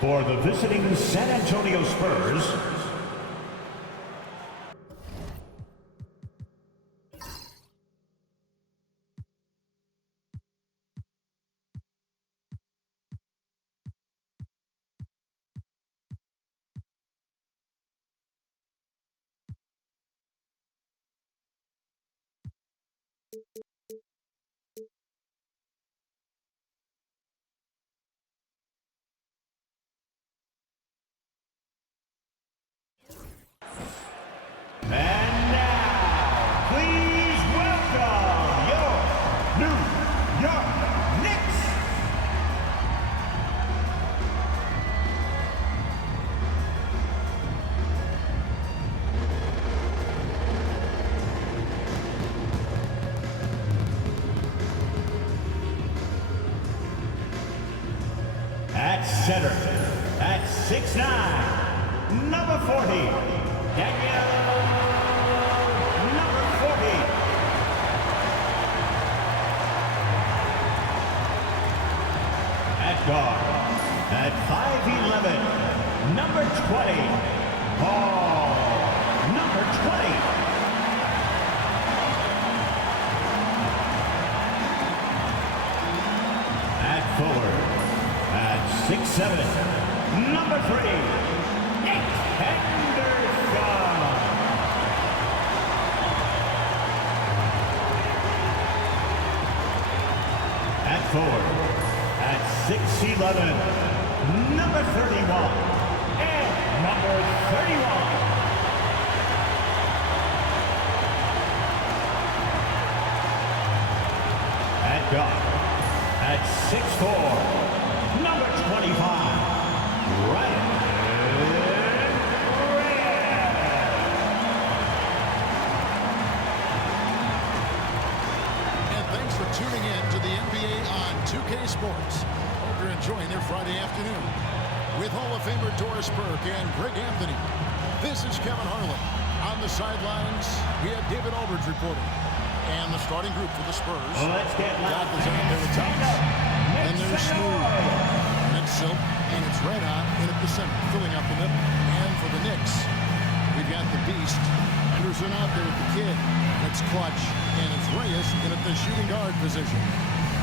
For the visiting San Antonio Spurs, and now, please welcome your New York Knicks. At center, at 6'9", number 40. At guard, at 5'11", number 20, Paul, number 20. At forward, at 6'7", number 3, Nick Henderson. At forward, at 6'11", number 31, and number 31. At guard, at 6'4", number 25, Ryan. And thanks for tuning in to the NBA on 2K Sports. Hope you're enjoying their Friday afternoon. With Hall of Famer Doris Burke and Greg Anthony, this is Kevin Harlan. On the sidelines, we have David Aldridge reporting. And the starting group for the Spurs. Let's get Doc is out there with Thomas. And there's Smooth. And it's Silk. And it's Red Hot in at the center, filling out the middle. And for the Knicks, we've got the Beast. Henderson out there with the kid. It's Clutch. And it's Reyes in at the shooting guard position.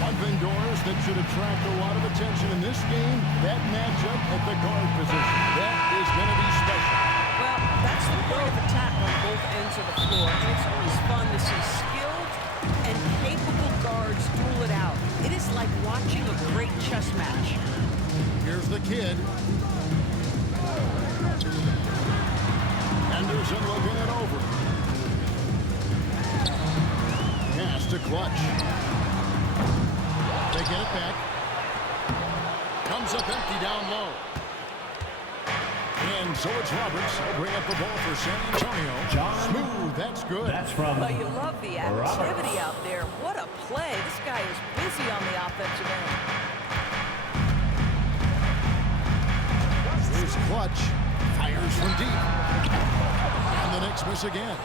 One thing, Doris, that should attract a lot of attention in this game, that matchup at the guard position. That is going to be special. Well, that's the point of attack on both ends of the floor. And it's always fun to see skilled and capable guards duel it out. It is like watching a great chess match. Here's the kid. Henderson looking it over. Pass to Clutch. They get it back. Comes up empty down low. And so it's Roberts. He'll bring up the ball for San Antonio. Smooth, that's good. That's from Well, you love the activity Roberts. out there. What a play. This guy is busy on the offensive end. Here's Clutch. Fires from deep. And the Knicks miss again.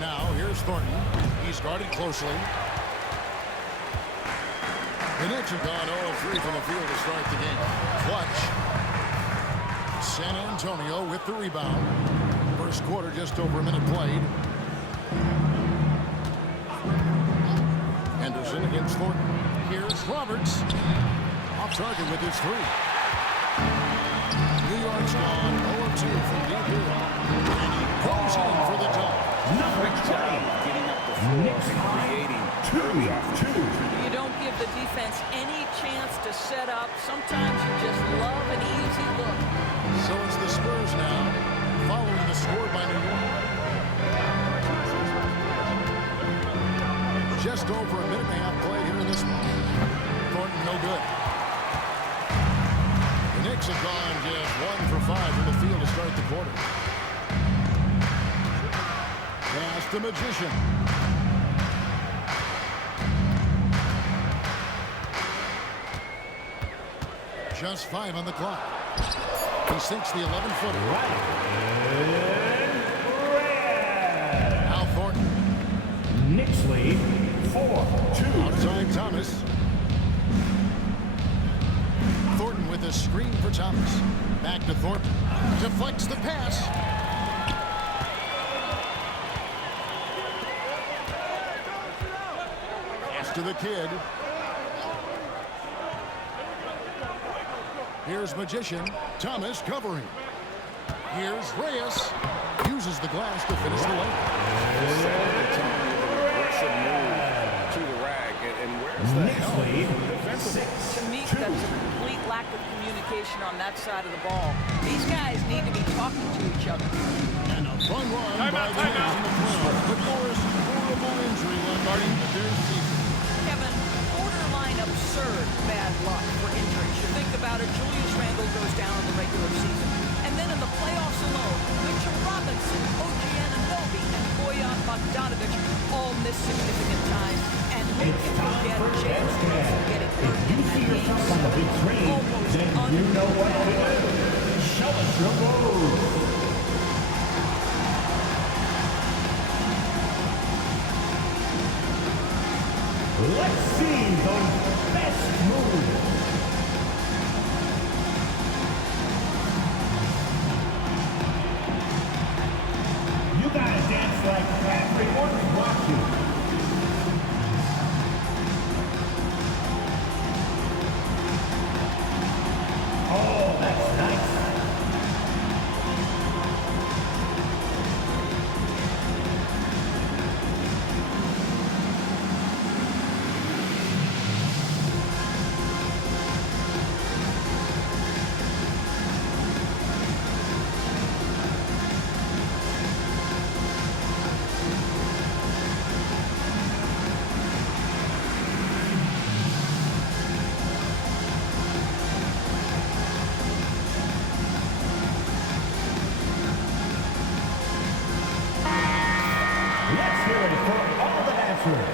Now, here's Thornton. He's guarded closely. The Knicks have gone 0-3 from the field to start the game. Clutch. San Antonio with the rebound. First quarter, just over a minute played. Henderson against Thornton. Here's Roberts. Off target with his three. New York's gone 0-2 from deep here. And he goes in for the dunk. Number 20, getting up the floor Knicks and creating two. You don't give the defense any chance to set up. Sometimes you just love an easy look. So it's the Spurs now, following the score by New York. Just over a minute and a half played here in this one. Thornton, no good. The Knicks have gone just 1 for 5 from the field to start the quarter. Pass the Magician. Just 5 on the clock. He sinks the 11-footer. Now Thornton. Knicks lead 4-2. Outside Thomas. Thornton with a screen for Thomas. Back to Thornton. Deflects the pass. Pass to the kid. Here's Magician. Thomas covering. Here's Reyes. Uses the glass to finish the lane. Aggressive move to the rag. And where's the help defensively? To me, that's a complete lack of communication on that side of the ball. These guys need to be talking to each other. And a fun run by the Rams in the club. But Morris, horrible injury guarding their season. Kevin, borderline absurd bad luck for injuries. You think about it, Julius Randle goes down in the regular season. And then in the playoffs alone, Mitchell Robinson, OG Anunoby, and Bojan Bogdanovic all miss significant time. And who can forget James Harden getting hurt in that game? On the big screen, then you know what to do. Show us your move. Let's see those best moves. You gotta dance like everyone's watching. Oh, that's nice. Let's hear it for all the dancers.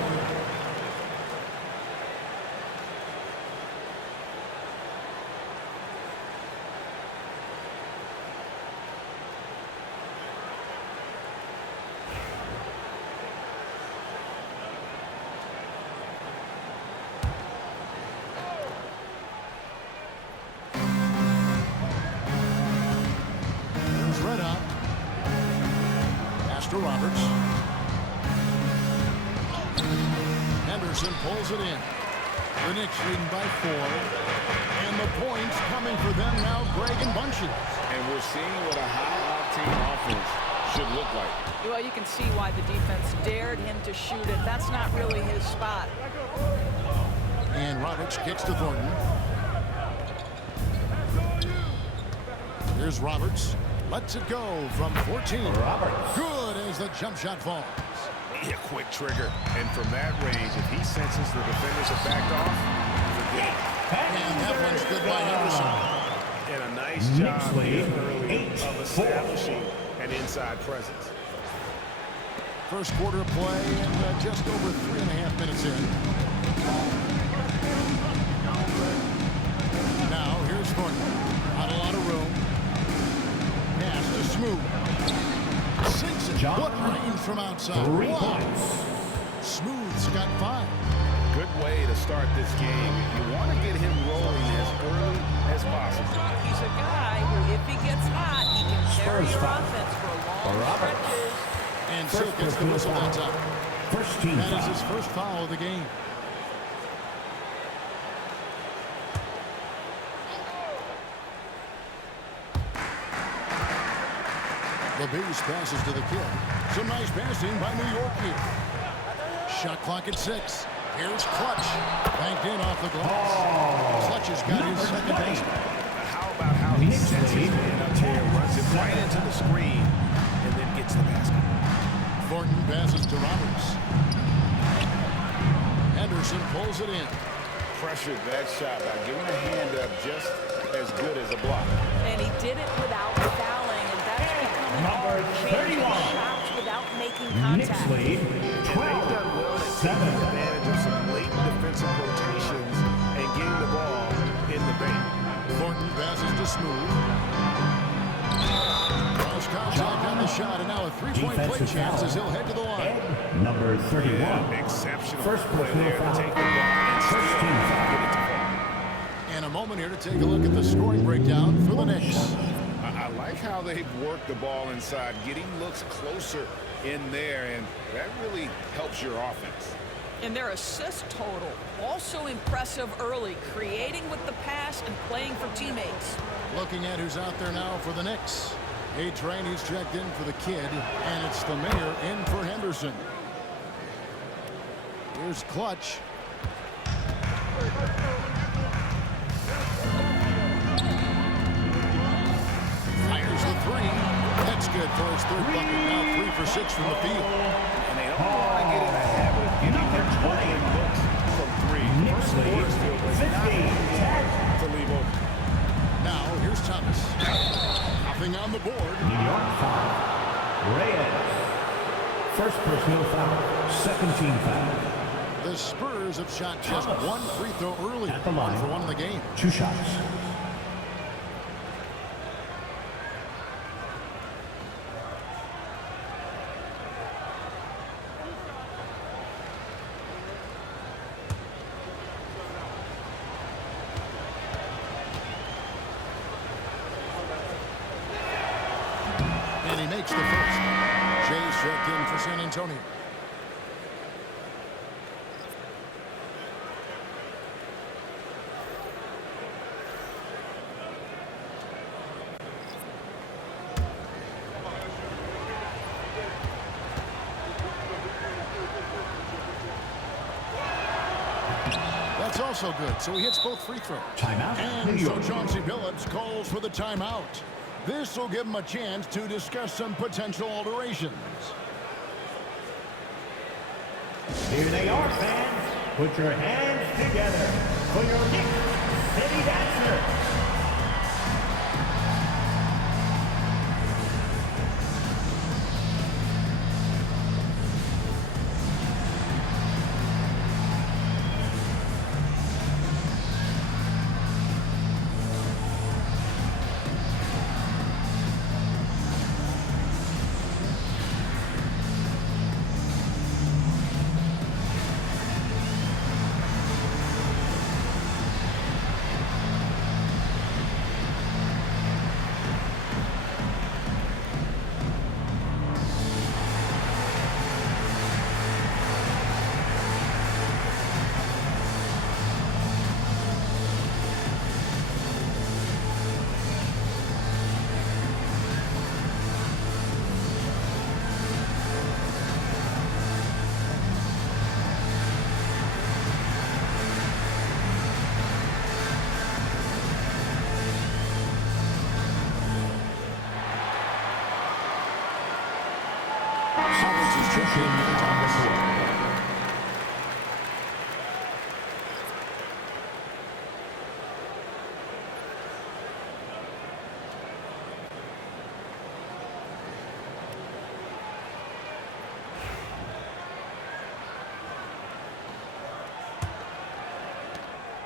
There's Red up. Pass to Roberts. Henderson pulls it in. The Knicks leading by 4. And the points coming for them now, Greg and Bunches. And we're seeing what a high-octane offense should look like. Well, you can see why the defense dared him to shoot it. That's not really his spot. And Roberts kicks to Thornton. Here's Roberts. Lets it go from 14. Roberts. Good as the jump shot falls. A quick trigger. And from that range, if he senses the defenders are backed off, forget it. And that one's good by Henderson. And a nice job here early of establishing an inside presence. First quarter of play and just over 3.5 minutes in. Now here's Thornton. Not a lot of room. Pass to Smooth. Sinks it. What range from outside. 3 Wow. points. Smooth's got 5. Good way to start this game. You want to get him rolling as early as possible. He's a guy who, if he gets hot, he can carry Spurs your foul. offense for long Roberts. stretches. And so gets the whistle that time. First team That is foul. his first foul of the game. The Beast passes to the kid. Some nice passing by New York here. Shot clock at 6. Here's Clutch. Banked in off the glass. Clutch has got his second basket. How about how he sets his man up there, runs it right into the screen, and then gets the basket. Thornton passes to Roberts. Henderson pulls it in. Pressured that shot by giving a hand up just as good as a block. And he did it without fouling, and that's becoming Number hard. Changing 31. shots without making Knicks contact. lead They've done well at taking 12-7. advantage of some late defensive rotations and getting the ball in the paint. Thornton passes to Smooth. Cross contact on the shot, and now a three-point play Defensive chance foul. as he'll head to the line. Ed, number 31. Exceptional First play personal there to foul. take the ball and First still team foul. get it to fall. And a moment here to take a look at the scoring breakdown for the Knicks. I like how they've worked the ball inside, getting looks closer in there, and that really helps your offense. And their assist total, also impressive early, creating with the pass and playing for teammates. Looking at who's out there now for the Knicks. A-Train, he's checked in for the kid, and it's the mayor in for Henderson. Here's Clutch. Fires the three. That's good for his third bucket. Now 3 for 6 from the field. And they don't want to get in the habit of giving their opening looks from 3. First quarter still was not to leave open. Now, here's Thomas. Nothing on the board. New York foul. Reyes. First personal foul. Second team foul. The Spurs have shot just one free throw early. At the line. 1 for 1 in the game. 2 shots. And he makes the first. Jay's checked in for San Antonio. That's also good, so he hits both free throws. Timeout. And New so York. Chauncey Billups calls for the timeout. This will give him a chance to discuss some potential alterations. Here they are, fans. Put your hands together for your Knicks City Dancer.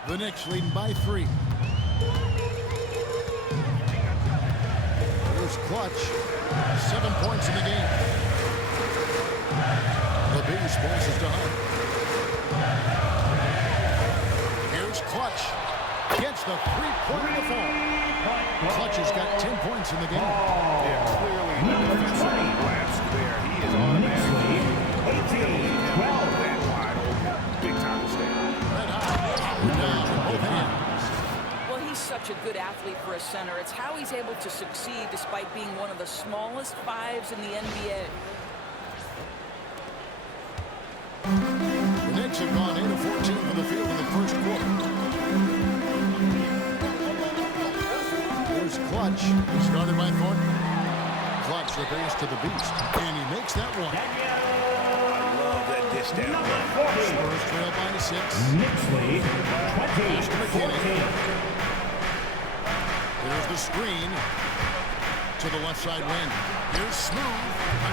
The Knicks leading by 3. Here's Clutch. 7 points in the game. The Beast passes to Hunt. Here's Clutch. Gets the three-point to fall. Clutch has got 10 points in the game. Yeah, clearly the defensive lapse there. He is automatically 18-12. That wide open. Big time mistake. Well, he's such a good athlete for a center. It's how he's able to succeed despite being one of the smallest 5s in the NBA. The Knicks have gone 8 of 14 from the field in the first quarter. Here's Clutch. Started by Thornton. Clutch the base to the Beast. And he makes that one. I love that dish down. Spurs trail by 6. Knicks lead 20-14. There's the screen to the left side wing. Here's Smooth.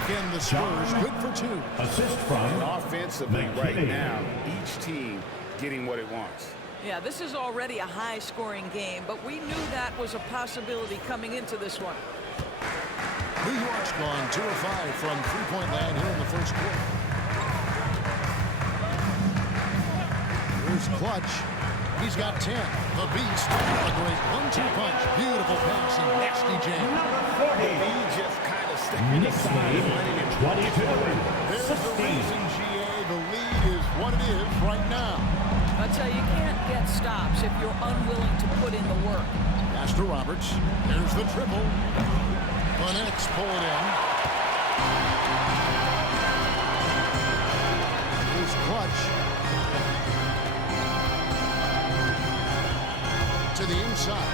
Again, the Spurs good for 2. Assist from Offensively right now, each team getting what it wants. Yeah, this is already a high-scoring game, but we knew that was a possibility coming into this one. New York's gone 2 of 5 from three-point land here in the first quarter. Here's Clutch. He's got 10. The Beast. A great 1-2 punch. Beautiful pass and nasty jam. He just kind of sticking aside and letting him 22. There's the reason, GA. The lead is what it is right now. I tell you, you can't get stops if you're unwilling to put in the work. Pass to Roberts. There's the triple. The Knicks pull it in. Here's Clutch. To the inside.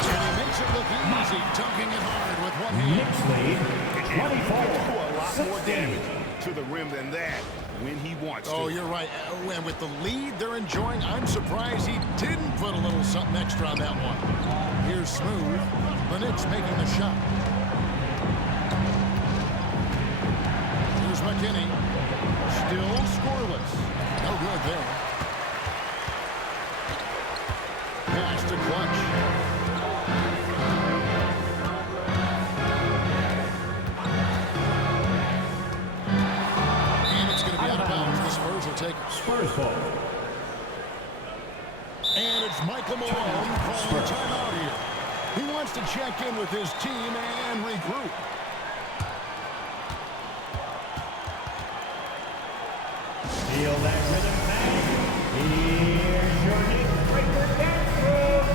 And he makes it look easy, dunking it hard with one hand. Knicks lead, do a lot more 24-16. damage to the rim than that when he wants to. Oh, you're right. And with the lead they're enjoying, I'm surprised he didn't put a little something extra on that one. Here's Smooth. The Knicks making the shot. Here's McKinney. Still scoreless. No good there. Pass to Clutch. And it's going to be out of bounds. The Spurs will take it. Spurs ball. And it's Michael Malone calling a timeout here. He wants to check in with his team and regroup. Feel that rhythm, man. Here's your Knicks breaker dance move.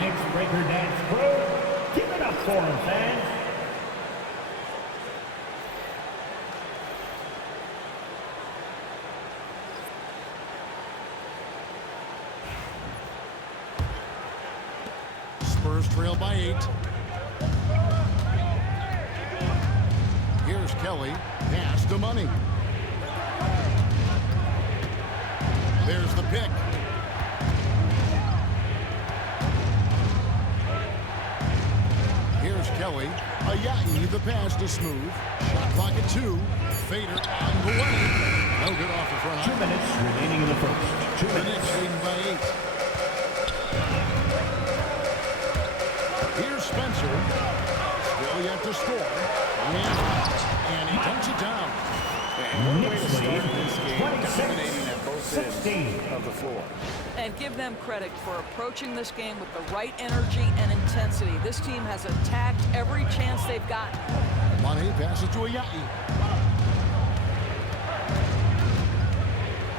Knicks breaker dance crew. Give it up for him, fans. Spurs trail by 8. Here's Kelly. Pass to Money. There's the pick. Here's Kelly. Ayati, the pass to Smooth. Shot clock at 2. Fader on the way. No good off the front. 2 minutes remaining in the first. 2 The minutes. Knicks leading by 8. Here's Spencer. Still yet to score. And he dunks it down. And one way to Knicks start lead, this game, dominating at both 16. ends of the floor. And give them credit for approaching this game with the right energy and intensity. This team has attacked every chance they've gotten. Money passes to Ayati.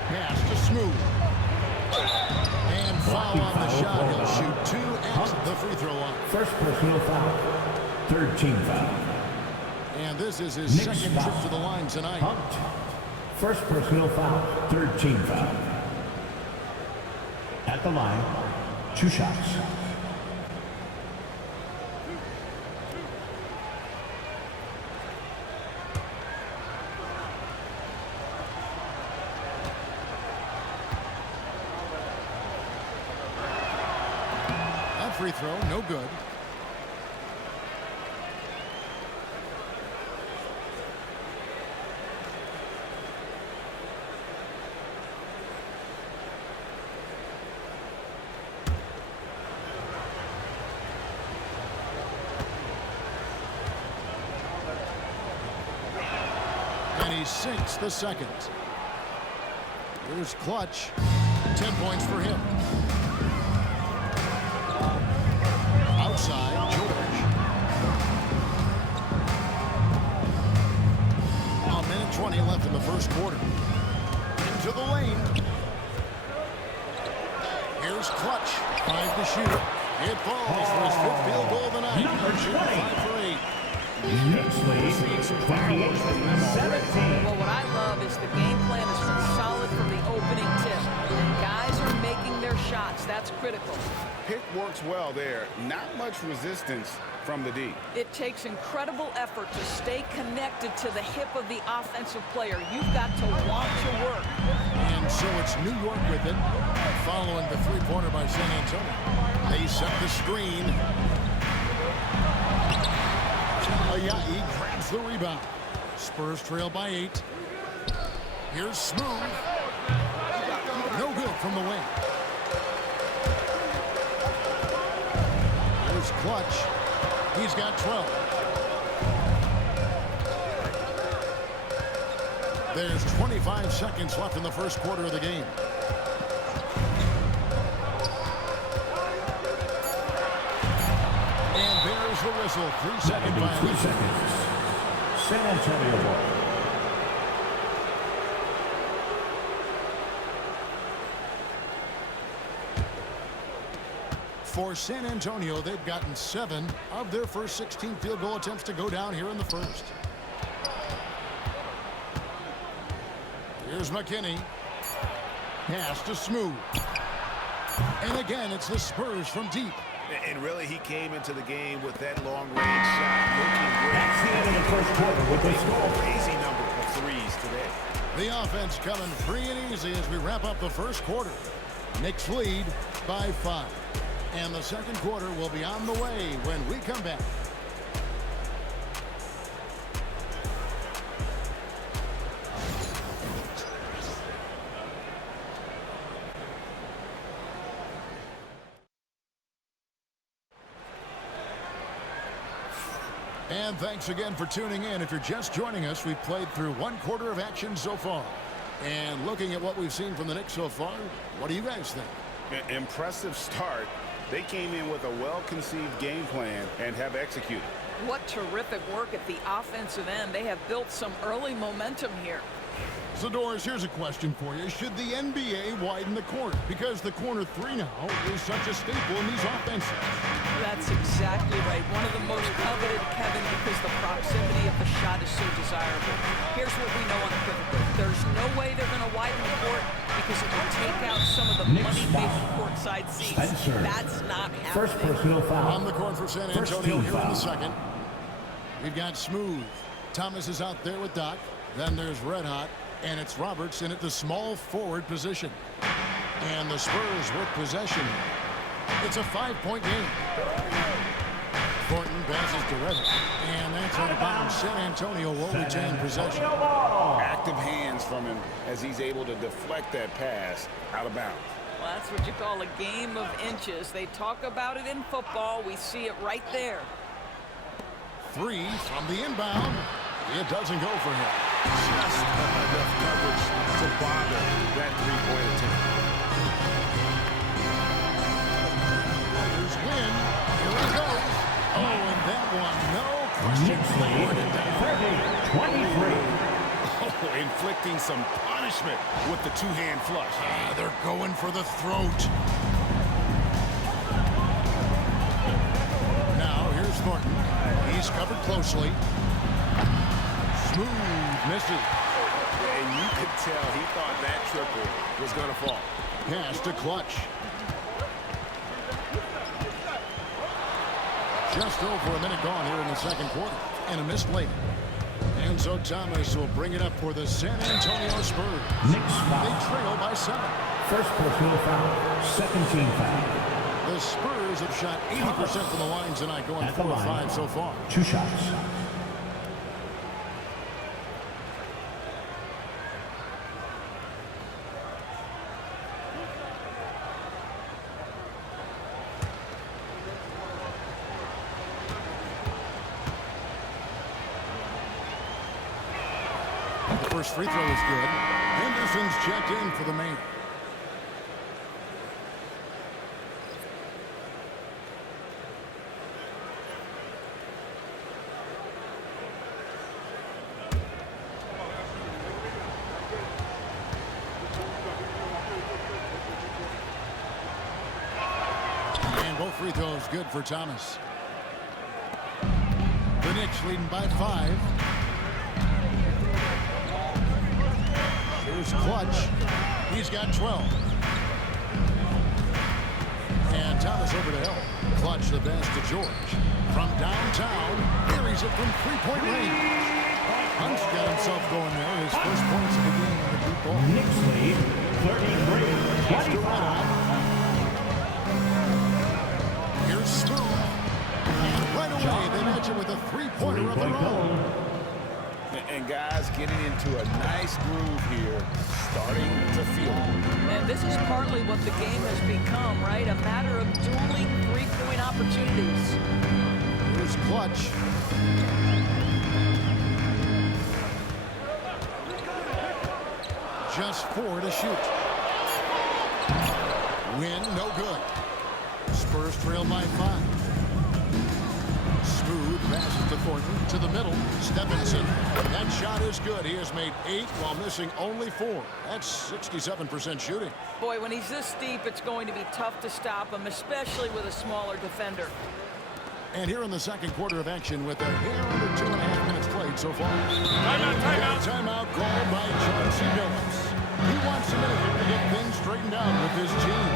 Pass to Smooth. And foul on the shot. He'll shoot 2 at the free throw line. First personal foul. Third team foul. And this is his Knicks second foul. trip to the line tonight. Pumped. First personal foul. Third team foul. At the line, 2 shots. That free throw, no good. And he sinks the second. Here's Clutch. 10 points for him. Outside, George. It falls for his 5th field goal of the night. Number 20. 5 for 8. Knicks lead 28-17. Well, what I love is the game plan is solid from the opening tip. And guys are making their shots. That's critical. Pick works well there. Not much resistance from the D. It takes incredible effort to stay connected to the hip of the offensive player. You've got to want to work. And so it's New York with it, following the three-pointer by San Antonio. They set the screen. Ayayi grabs the rebound. Spurs trail by 8. Here's Smooth. No good from the wing. Here's Clutch. He's got 12. There's 25 seconds left in the first quarter of the game. And there's the whistle. 3-second violation. San Antonio ball. For San Antonio, they've gotten 7 of their first 16 field goal attempts to go down here in the first. Here's McKinney. Pass to Smooth. And again, it's the Spurs from deep. And really, he came into the game with that long-range shot looking great. That's the end of the first quarter with this score. Crazy number of threes today. The offense coming free and easy as we wrap up the first quarter. Knicks lead by 5. And the second quarter will be on the way when we come back. And thanks again for tuning in. If you're just joining us, we've played through 1 quarter of action so far. And looking at what we've seen from the Knicks so far, what do you guys think? Impressive start. They came in with a well-conceived game plan and have executed. What terrific work at the offensive end. They have built some early momentum here. So, Doris, here's a question for you. Should the NBA widen the court? Because the corner 3 now is such a staple in these offenses. That's exactly right. One of the most coveted, Kevin, because the proximity of the shot is so desirable. Here's what we know unequivocally. There's no way they're going to widen the court because it will take out some of the money-making courtside seats. Spencer. That's not happening. First personal foul. On the court for San Antonio here in the second. We've got Smooth. Thomas is out there with Doc. Then there's Red Hot. And it's Roberts in at the small forward position. And the Spurs with possession. It's a 5-point game. Thornton passes to Red Hot. And that's out of bounds. San Antonio will retain possession. Active hands from him as he's able to deflect that pass out of bounds. Well, that's what you call a game of inches. They talk about it in football. We see it right there. 3 from the inbound. It doesn't go for him. Just enough coverage to bother that three-point attempt. Here's Wynn. Here he goes. Oh, and that one, no question. Knicks lead 30-23. Oh, inflicting some punishment with the two-hand flush. They're going for the throat. Now, here's Thornton. He's covered closely. Smooth misses. And you could tell he thought that triple was going to fall. Pass to Clutch. Just over a minute gone here in the second quarter. And a missed late. And so Thomas will bring it up for the San Antonio Spurs. Knicks foul. They trail by 7. First personal foul. Second team foul. The Spurs have shot 80% from the line tonight, going 4 of 5 so far. 2 shots. The first free throw is good. Henderson's checked in for the man. And both free throws is good for Thomas. The Knicks leading by 5. Here's Clutch. He's got 12. And Thomas over to Hill. Clutch the pass to George. From downtown, carries it from three-point range. Hunt's got himself going there. His first points of the game on the deep ball. Knicks lead 33-25. Here's Smooth. And right away, they match it with a three-pointer of their own. And guys getting into a nice groove here, starting to feel it. And this is partly what the game has become, right? A matter of dueling three-point opportunities. Here's Clutch. Just 4 to shoot. Win, no good. Spurs trail by 5. Smooth passes to Thornton to the middle. Stephenson. That shot is good. He has made 8 while missing only 4. That's 67% shooting. Boy, when he's this deep, it's going to be tough to stop him, especially with a smaller defender. And here in the second quarter of action with a hair under 2.5 minutes played so far. Timeout called by Chauncey Billups. He wants a minute here to get things straightened out with his team.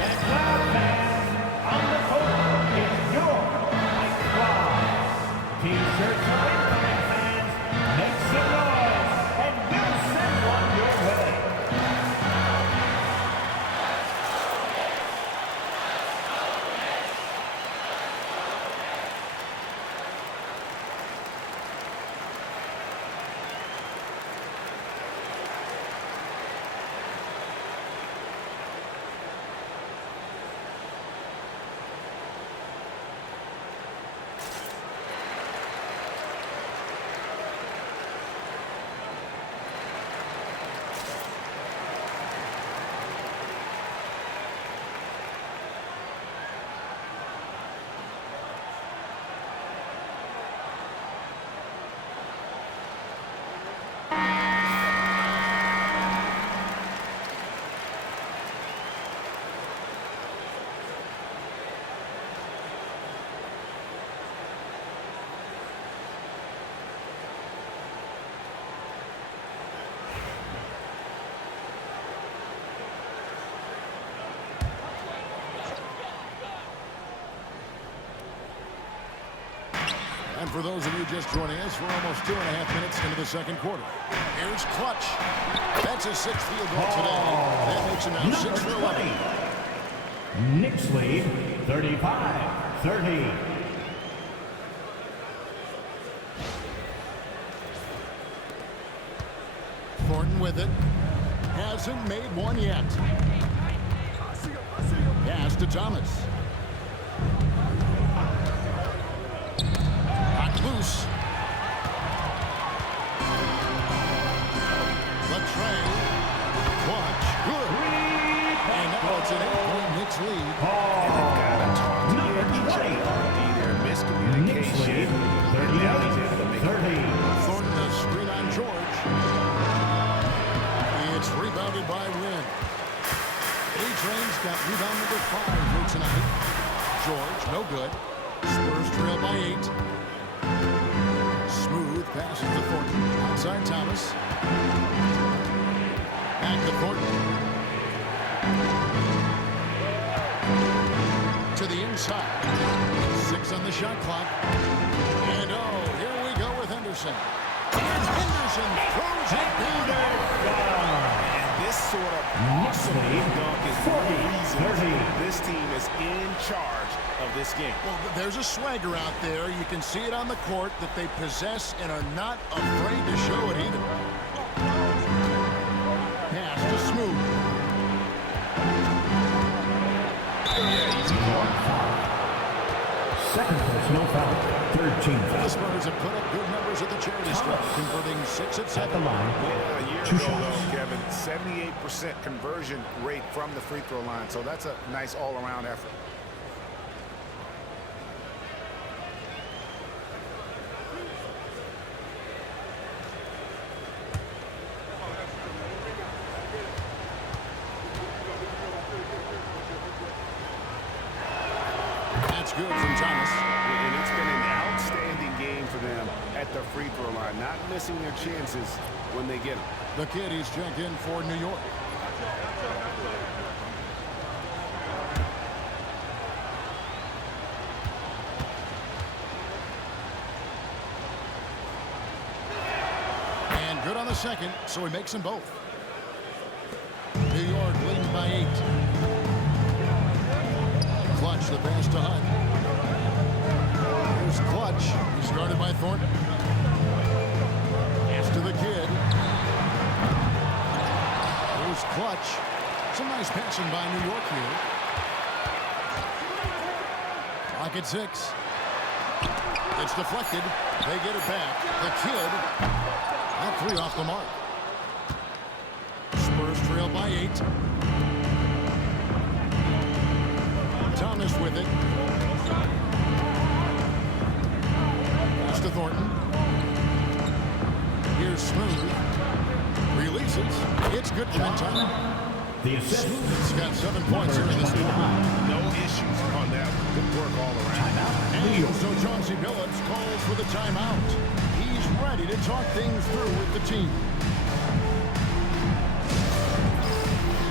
Get loud, fans. On the court is your White Squad. T-shirts are incoming, fans. Make some noise, and we'll send one your way. And for those of you just joining us, we're almost 2.5 minutes into the second quarter. Here's Clutch. That's his 6th field goal today. That makes him now 6 for 11. Knicks lead 35-30. Thornton with it. Hasn't made one yet. Pass to Thomas. Loose. Latrey. Clutch. Good. And now it's an 8-point Knicks lead. And they've got to talk to Number 20. their Knicks miscommunication. lead 38-30. Thornton a screen on George. It's rebounded by Wynn. A-Train's got rebound number 5 here tonight. George, no good. Spurs trail by 8. Smooth passes to Thornton. Outside Thomas. Back to Thornton. To the inside. 6 on the shot clock. And oh, here we go with Henderson. And Henderson throws it down there. And this sort of Knicks lead dunk is one of the reasons 40-30. this team is in charge of this game. Well, there's a swagger out there. You can see it on the court that they possess and are not afraid to show it either. Pass to Smooth. Second personal foul. Third team The foul. Spurs have put up good numbers at the charity stripe, converting 6 at At 7. the line. Yeah, a year 2 ago, shots. though, Kevin, 78% conversion rate from the free throw line. So that's a nice all-around effort. It's good from Thomas. And it's been an outstanding game for them at the free throw line, not missing their chances when they get them. The kid, he's checked in for New York. And good on the second, so he makes them both. New York leading by 8. Clutch, the pass to Hunt. Here's Clutch. He's guarded by Thornton. Pass to the kid. Here's Clutch. Some nice passing by New York here. Clock at 6. It's deflected. They get it back. The kid. That 3 off the mark. Spurs trail by 8. Thomas with it. Pass to Thornton. Here's Smooth. Releases. It's good for time. The assist. Smooth's got 7 points here in this one. No issues on that. Good work all around. And so Chauncey Billups calls for the timeout. He's ready to talk things through with the team.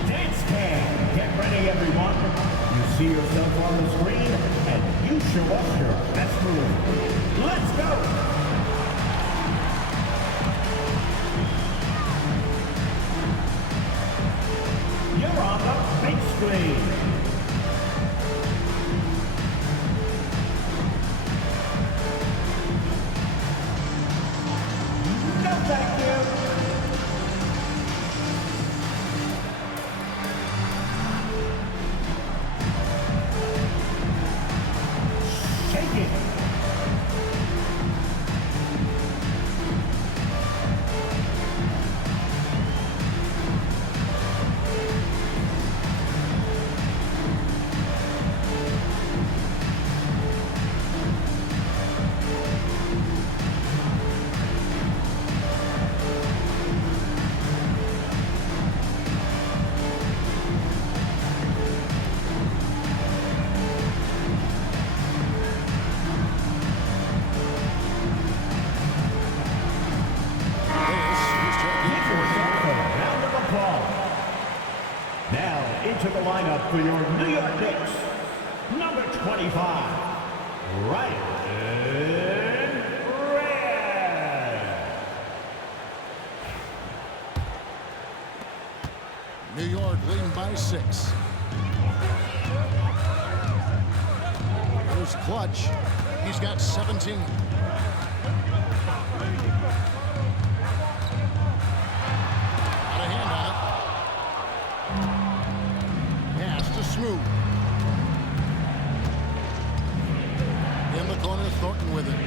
Dance cam. Get ready, everyone. You see yourself on the screen, and you show us your best move. Let's go. You're on the big screen. No, thank you. Shake it. Into the lineup for your New York Knicks, number 25, Ryan Red. New York leading by 6. Here's Clutch. He's got 17. Got a hand on it. Smooth. In the corner, Thornton with it.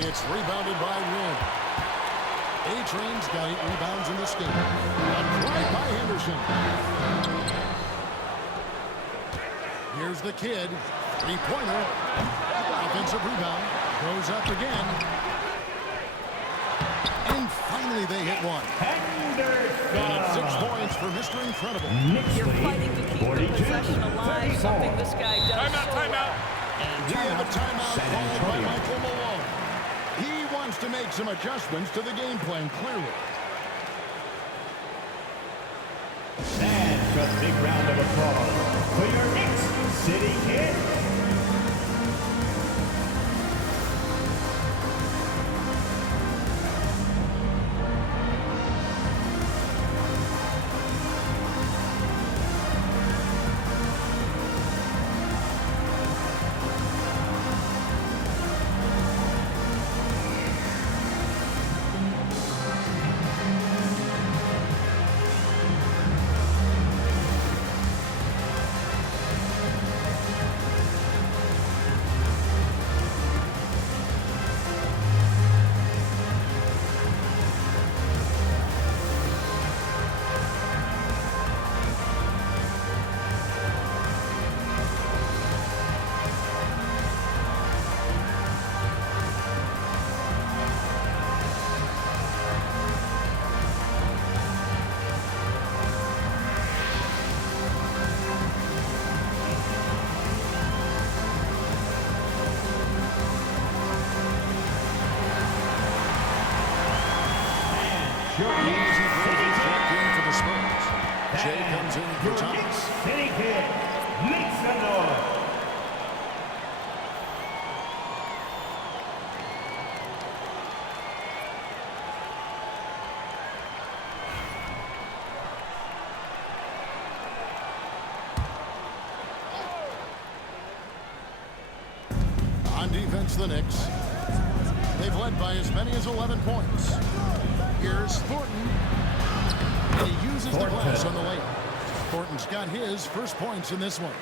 It's rebounded by Red. A-Train's got 8 rebounds in this game. Right by Henderson. Here's the kid. 3-pointer. Offensive rebound. Goes up again. And finally they hit one. And it's 6 points for Mr. Incredible. You're fighting to keep the possession alive, something this guy does. Timeout. We have a timeout called by Michael Malone. He wants to make some adjustments to the game plan, clearly. And a big round of applause for your Knicks City Kid. Easy breezy check in for the Spurs. Jay comes in for Thomas. City Kid, make some noise. On defense, the Knicks. They've led by as many as 11 points. Here's Thornton. And he uses the glass on the layup. Thornton's got his first points in this one.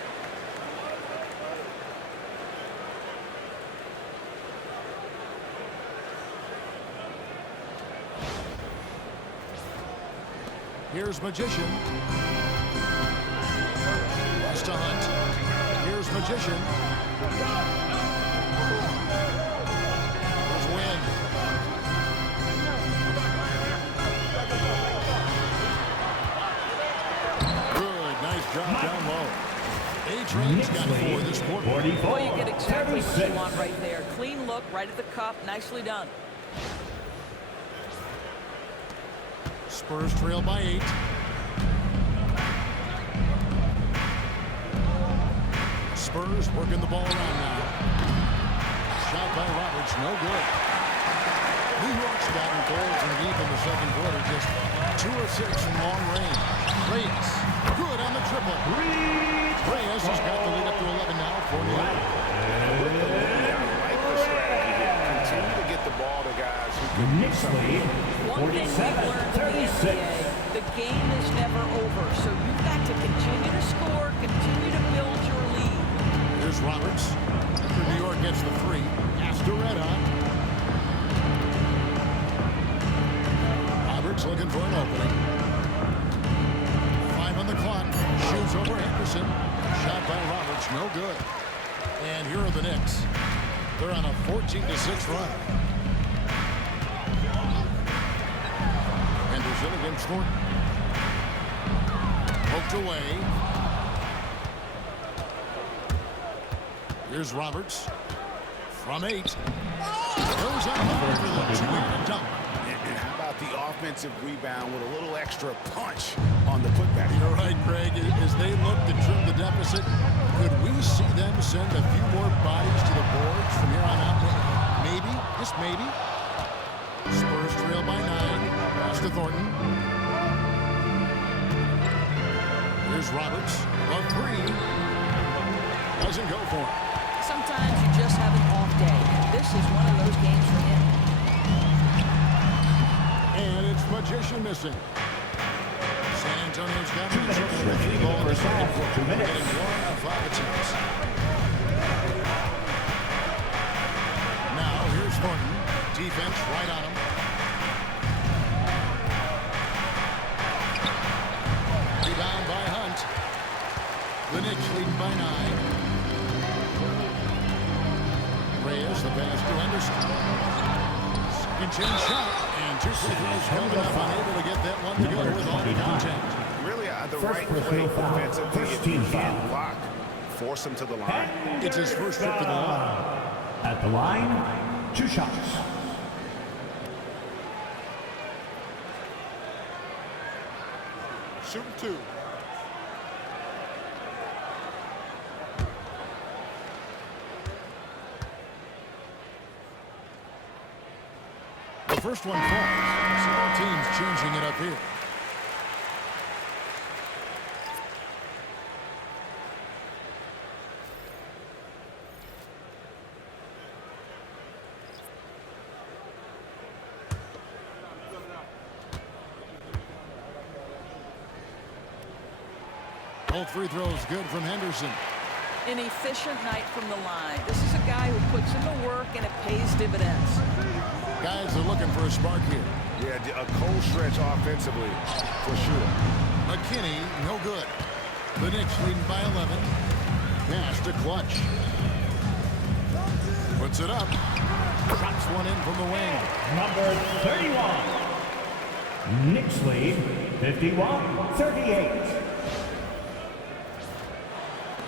Here's Magician. Lost to Hunt. Here's Magician. Here's Wynn. Good, nice job down low. A-Train's got 4 this quarter. 44. Well, you get exactly what 36. you want right there. Clean look, right at the cup. Nicely done. Spurs trail by 8. Spurs working the ball around now. Shot by Roberts, no good. New York's gotten goals from deep in the second quarter, just 2 of 6 from long range. Reyes, good on the triple. Reyes has got the lead up to 11 now, 48. I like the strategy here. Continue to get the ball to guys who can do Knicks something. lead, One thing we've learned in the 47-36. NBA, the game is never over. So you've got to continue to score, continue to build your lead. Here's Roberts. After New York gets the 3. Astoretta. Roberts looking for an opening. 5 on the clock. Shoots over Henderson. Shot by Roberts, no good. And here are the Knicks. They're on a 14-6 run. Henderson against Thornton. Poked away. Here's Roberts. From 8. Goes on hard for the 2-handed dunk. And how about the offensive rebound with a little extra punch on the putback? You're right, Craig. As they look to trim the deficit, could we see them send a few more bodies to the boards from here on out? Maybe, just maybe. Spurs trail by 9. Pass to Thornton. Here's Roberts. A 3. Doesn't go for it. Sometimes you just have an off day. This is one of those games for him. And it's Magician missing. San Antonio's got 2 minutes remaining in the first half. 2 minutes. getting 1 of 5 attempts. Now here's Thornton. Defense right on him. Rebound by Hunt. The Knicks leading by 9. Reyes, the pass to Henderson. Second chance shot. And 2 free throws coming up. Unable to get that one to go with all the contact. Really, the First right personal play foul. defensively. First If you team can't foul. block, force him to the line. It's his first trip to the line. At the line, 2 shots. Shooting 2. The first one falls. So both teams changing it up here. Both free throws good from Henderson. An efficient night from the line. This is a guy who puts in the work and it pays dividends. Guys are looking for a spark here. Yeah, a cold stretch offensively for sure. McKinney, no good. The Knicks leading by 11. Pass to Clutch. Puts it up. Drops one in from the wing. Number 31. Knicks lead, 51-38.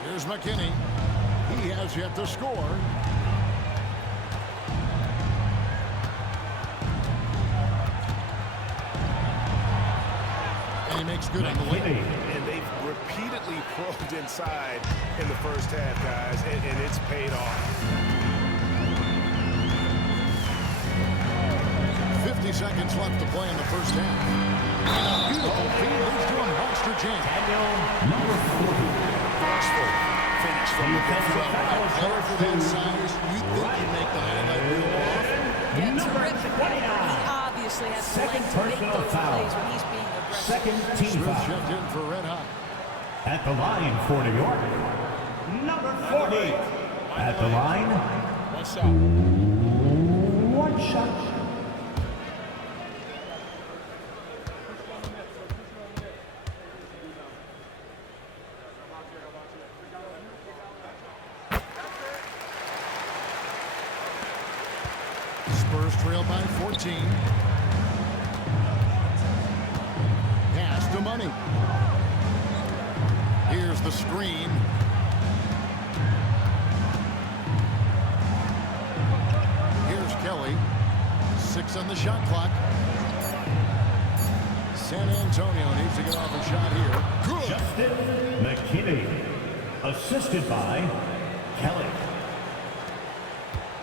Here's McKinney. He has yet to score. And he makes good on the lane. And they've repeatedly probed inside in the first half, guys, and it's paid off. 50 seconds left to play in the first half. And a beautiful feed leads to a monster jam. Number 40. Forceful finish from the Well, player for that size, you'd think he'd make the highlight reel off. Yeah, terrific. He obviously has the length to make those plays when he's being aggressive. Second team Smith foul. checked in for red hot. At the line for New York, number 40. At the line, One shot. one shot. Spurs trail by 14. Pass to Money. Here's the screen. Here's Kelly. 6 on the shot clock. San Antonio needs to get off a shot here. Good. Justin McKinney, assisted by Kelly.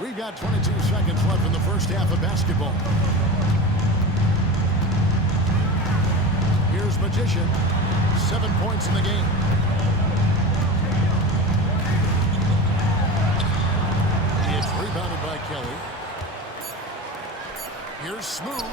We've got 22 seconds left in the first half of basketball. Here's Magician. 7 points in the game. It's rebounded by Kelly. Here's Smooth.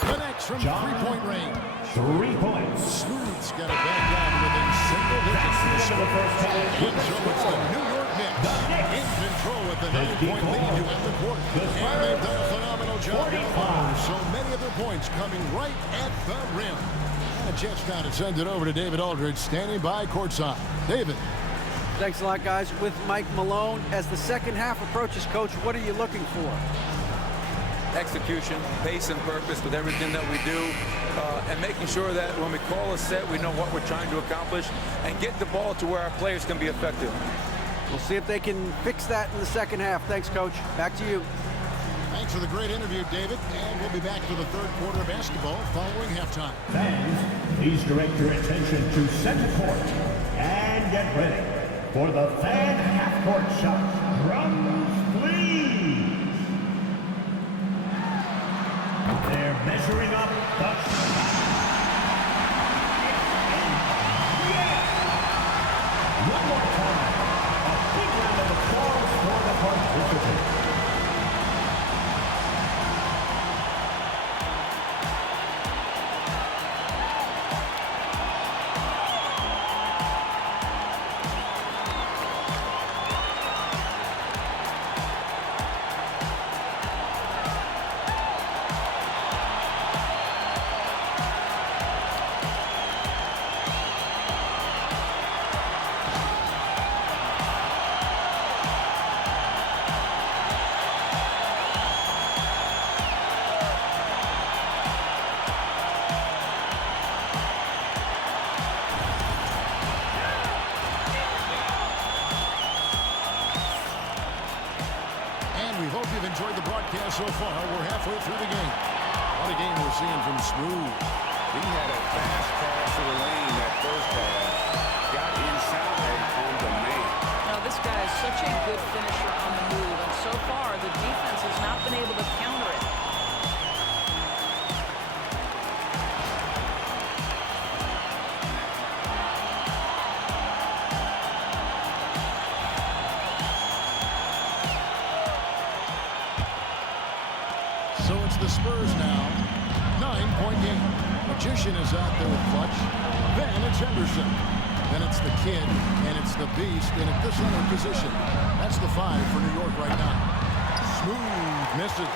Connects from three-point range. 3 points. Smooth's got it back down within single digits in the first half. And so it's the New York Knicks in control with the 9-point lead to end the quarter. And they've done a phenomenal job. So many of their points coming right at the rim. And a chance now to send it over to David Aldridge, standing by courtside. David. Thanks a lot, guys. With Mike Malone, as the second half approaches, Coach, what are you looking for? Execution, pace, and purpose with everything that we do, and making sure that when we call a set, we know what we're trying to accomplish and get the ball to where our players can be effective. We'll see if they can fix that in the second half. Thanks, Coach. Back to you. Thanks for the great interview, David. And we'll be back for the third quarter of basketball following halftime. Fans, please direct your attention to center court and get ready for the fan half-court shot. Drums, please. They're measuring up the shot. One more time. A big round of applause for the participants. Enjoyed the broadcast so far. We're halfway through the game. What a game we're seeing from Smooth. He had a fast pass to the lane that first half. Got inside on the man. Now, this guy is such a good finisher on the move, and so far, the defense has not been able to counter it. So it's the Spurs now. 9-point game. Magician is out there with Clutch. Then it's Henderson. Then it's the Kid, and it's the Beast in at the center position. That's the 5 for New York right now. Smooth misses.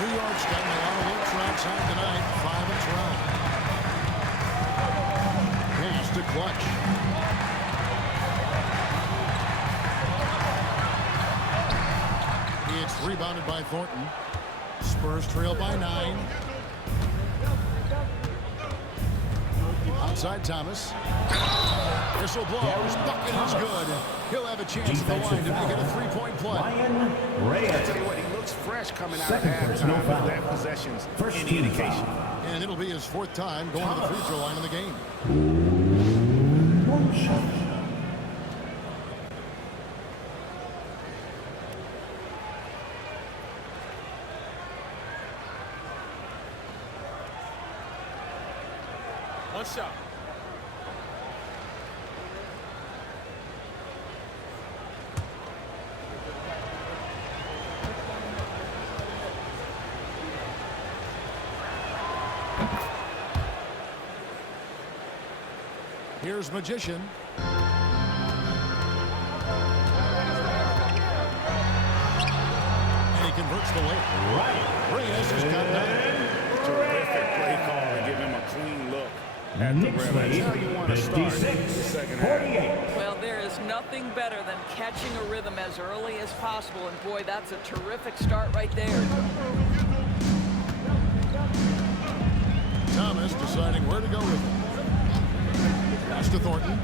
New York's gotten a lot of looks outside tonight. 5 of 12. Pass to Clutch. It's rebounded by Thornton. Spurs trail by 9. Outside Thomas. Whistle blows. Bucket is good. He'll have a chance at the line to make it a 3-point play. I tell you what, he looks fresh coming out of halftime. That possession's any indication. And it'll be his 4th time going to the free throw line in the game. One shot. One shot. Here's Magician. And he converts the lane. Right. Reyes has got 9. Terrific play call to give him a clean look at the rim. That's how you want to start the second half. 48. Well, there is nothing better than catching a rhythm as early as possible, and boy, that's a terrific start right there. Thomas deciding where to go with it. Pass to Thornton.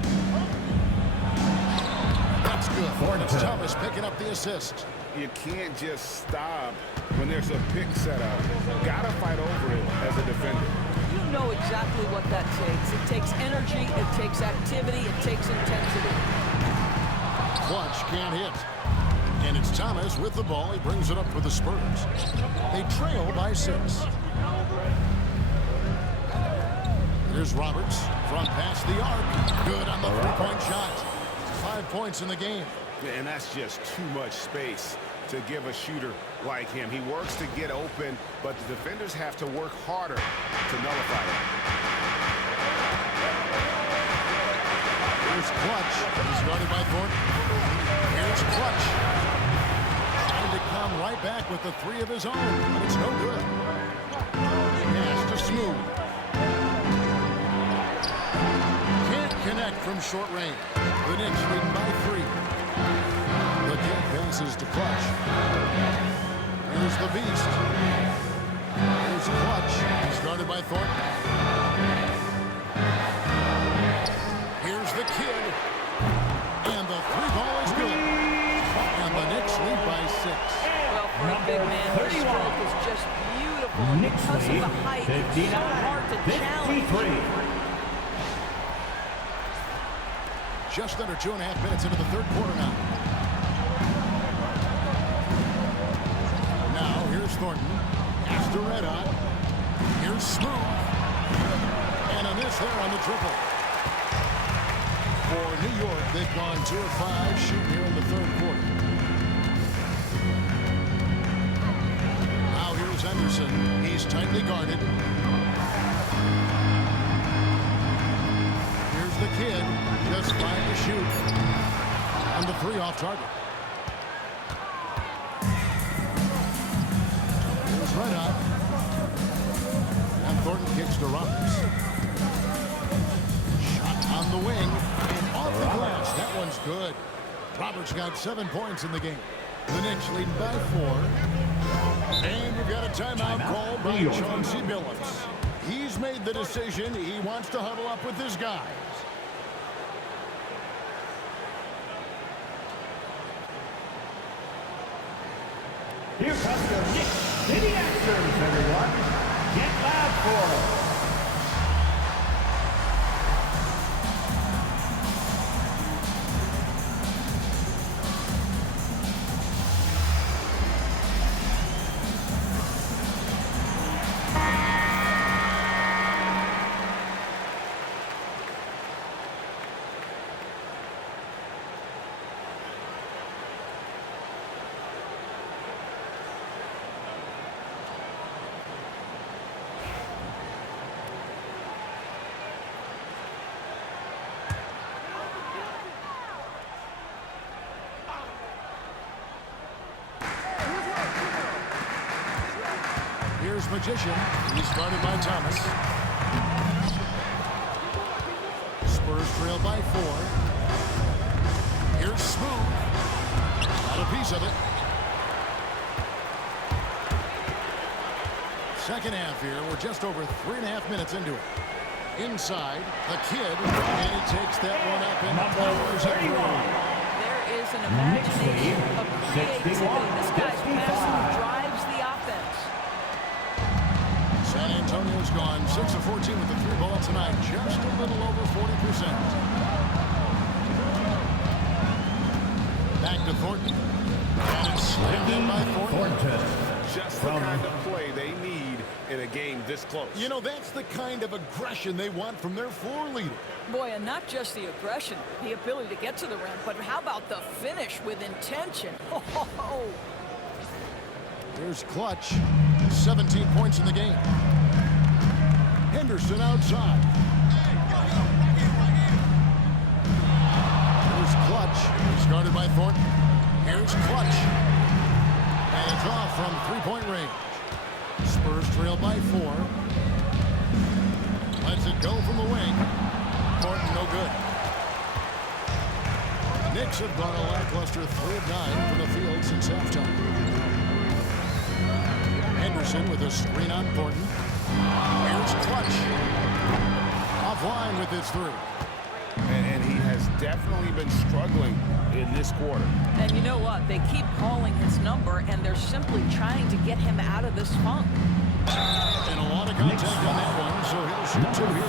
That's good. It's Thomas picking up the assist. You can't just stop when there's a pick set up. Gotta fight over it as a defender. You know exactly what that takes. It takes energy, it takes activity, it takes intensity. Clutch can't hit. And it's Thomas with the ball. He brings it up for the Spurs. They trail by 6. Here's Roberts. Front past the arc. Good on the 3-point shot. 5 points in the game. And that's just too much space to give a shooter like him. He works to get open, but the defenders have to work harder to nullify it. Here's Clutch. He's guarded by Thornton. Here's Clutch. Trying to come right back with the 3 of his own, but it's no good. Pass to Smooth. Can't connect from short range. The Knicks leading by 3. The kick passes to Clutch. Here's the Beast. Here's Clutch. He's guarded by Thornton. Here's the Kid. And the 3 ball is good. And the Knicks lead by 6. Well, for a big man, his stroke is just beautiful. And because of the height, it's so hard to challenge. Just under 2.5 minutes into the 3rd quarter now. Now, here's Thornton. Pass to Red Hot. Here's Smooth. And a miss there on the triple. For New York, they've gone 2 of 5 shooting here in the 3rd quarter. Now, here's Henderson. He's tightly guarded. Here's the Kid. Just 5 to shoot. And the 3 off target. Here's Red Hot. And Thornton kicks to Roberts. Shot on the wing. And off the glass. That one's good. Roberts got 7 points in the game. The Knicks lead by 4. And we've got a timeout called by Chauncey Billups. He's made the decision. He wants to huddle up with his guys. Here comes your Knicks City Actors, everyone. Get loud for them. Here's Magician. He's guarded by Thomas. Spurs trail by 4. Here's Smooth. Got a piece of it. Second half here. We're just over 3.5 minutes into it. Inside, the Kid. And he takes that one up and powers it through. There is an imagination of creativity. This guy's passing drives the offense. San Antonio's gone 6 of 14 with the three ball tonight. Just a little over 40%. Back to Thornton. And it's slammed in by Thornton. Just the kind of play they need in a game this close. You know, that's the kind of aggression they want from their floor leader. Boy, and not just the aggression, the ability to get to the rim, but how about the finish with intention? Oh. Here's Clutch. 17 points in the game. Henderson outside. Here's Clutch. He's guarded by Thornton. Here's Clutch. And it's off from three-point range. Spurs trail by 4. Lets it go from the wing. Thornton no good. Knicks have gone a lackluster 3 of 9 from the field since halftime. Henderson with a screen on Thornton. Here's Clutch. Offline with his 3. And he has definitely been struggling in this quarter. And you know what? They keep calling his number, and they're simply trying to get him out of this funk. And a lot of contact on that one, so he'll shoot 2 here.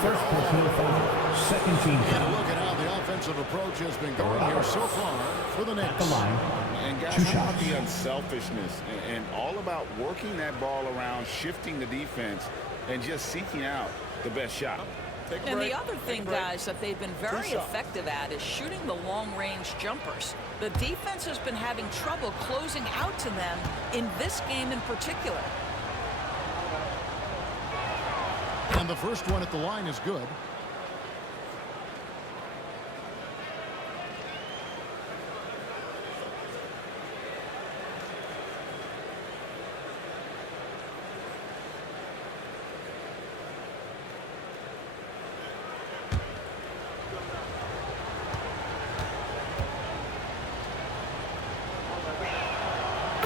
First personal foul. Second team And foul. look at how the offensive approach has been going here so far for the Knicks. The line. And guys, 2 how about shots. the unselfishness and all about working that ball around, shifting the defense, and just seeking out the best shot. And the other thing, guys, that they've been very effective at is shooting the long-range jumpers. The defense has been having trouble closing out to them in this game in particular. And the first one at the line is good.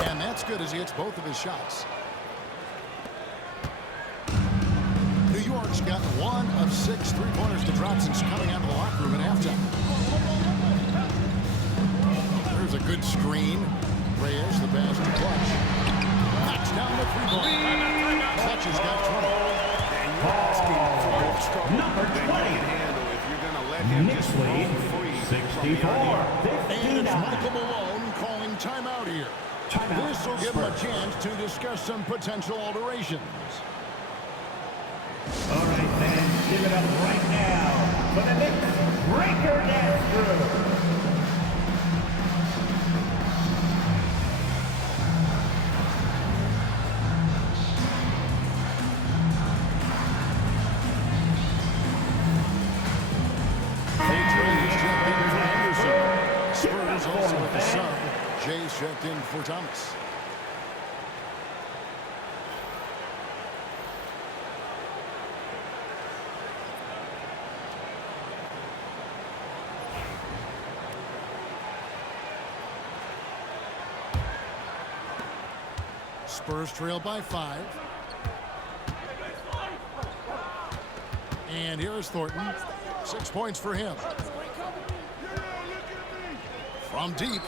And that's good as he hits both of his shots. New York's got 1 of 6 three-pointers to drop since coming out of the locker room at halftime. There's a good screen. Reyes, the pass to Clutch. Knocks down the three-pointer. Clutch has got 20. And you're asking for more trouble Number than you 20. can handle if you're going to let him Knicks just roam lead free from the onion. 64. And it's 59. Michael Malone calling timeout here. Timeout. This will give him a chance to discuss some potential alterations. All right, fans, give it up right now for the Knicks Breaker Dance Crew. Spurs also with the sub. Jay's checked in for Thomas. Spurs trail by 5. And here's Thornton. 6 points for him. From deep.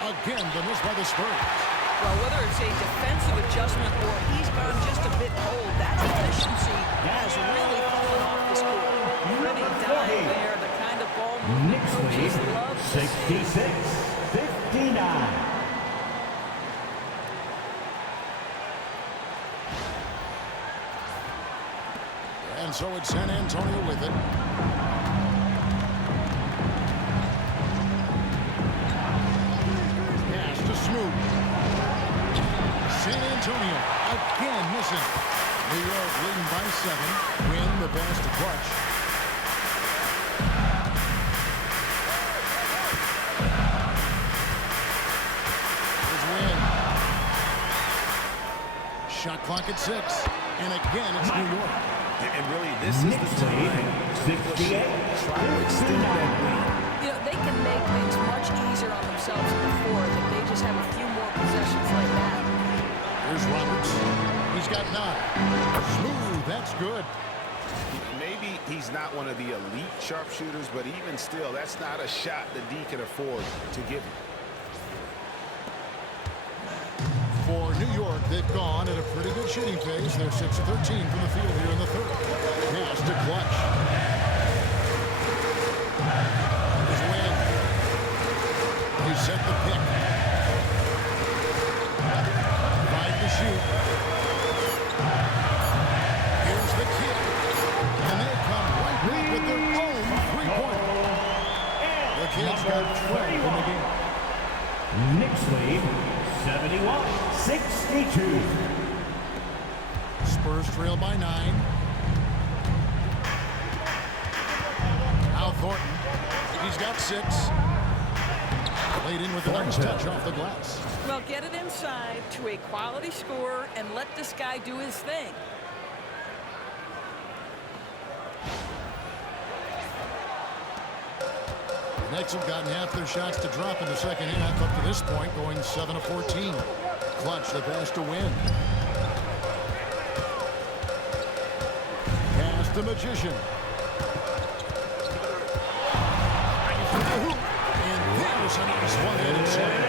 Again, the miss by the Spurs. Well, whether it's a defensive adjustment or he's gone just a bit cold, that efficiency has really fallen off the score. Pretty dime there, the kind of ball movement Knicks coaches lead love to see. 66-59. And so it's San Antonio with it. Pass to Smooth. San Antonio again missing. New York leading by 7. Win the pass to Clutch. Here's Win. Shot clock at 6. And again, it's New York. And really, this is Knicks the lead time 68-59. You know, they can make things much easier on themselves in the fourth if they just have a few more possessions like that. Here's Roberts. He's got 9. Smooth. That's good. Maybe he's not one of the elite sharpshooters, but even still, that's not a shot that D can afford to give him. For New York, they've gone at a pretty good shooting pace. They're 6 of 13 from the field here in the third. Pass to Clutch. Here's Wynn. He set the pick. 5 to shoot. Here's the kid. And they come right back with their own three-pointer. The Kid's got 12 in the game. Knicks lead 71-62. Spurs trail by 9. Al Thornton. He's got 6. Laid in with a nice touch off the glass. Well, get it inside to a quality scorer and let this guy do his thing. The Knicks have gotten half their shots to drop in the second half up to this point, going 7 of 14. Clutch the pass to Win. Pass to Magician. And there's a nice one-handed slam.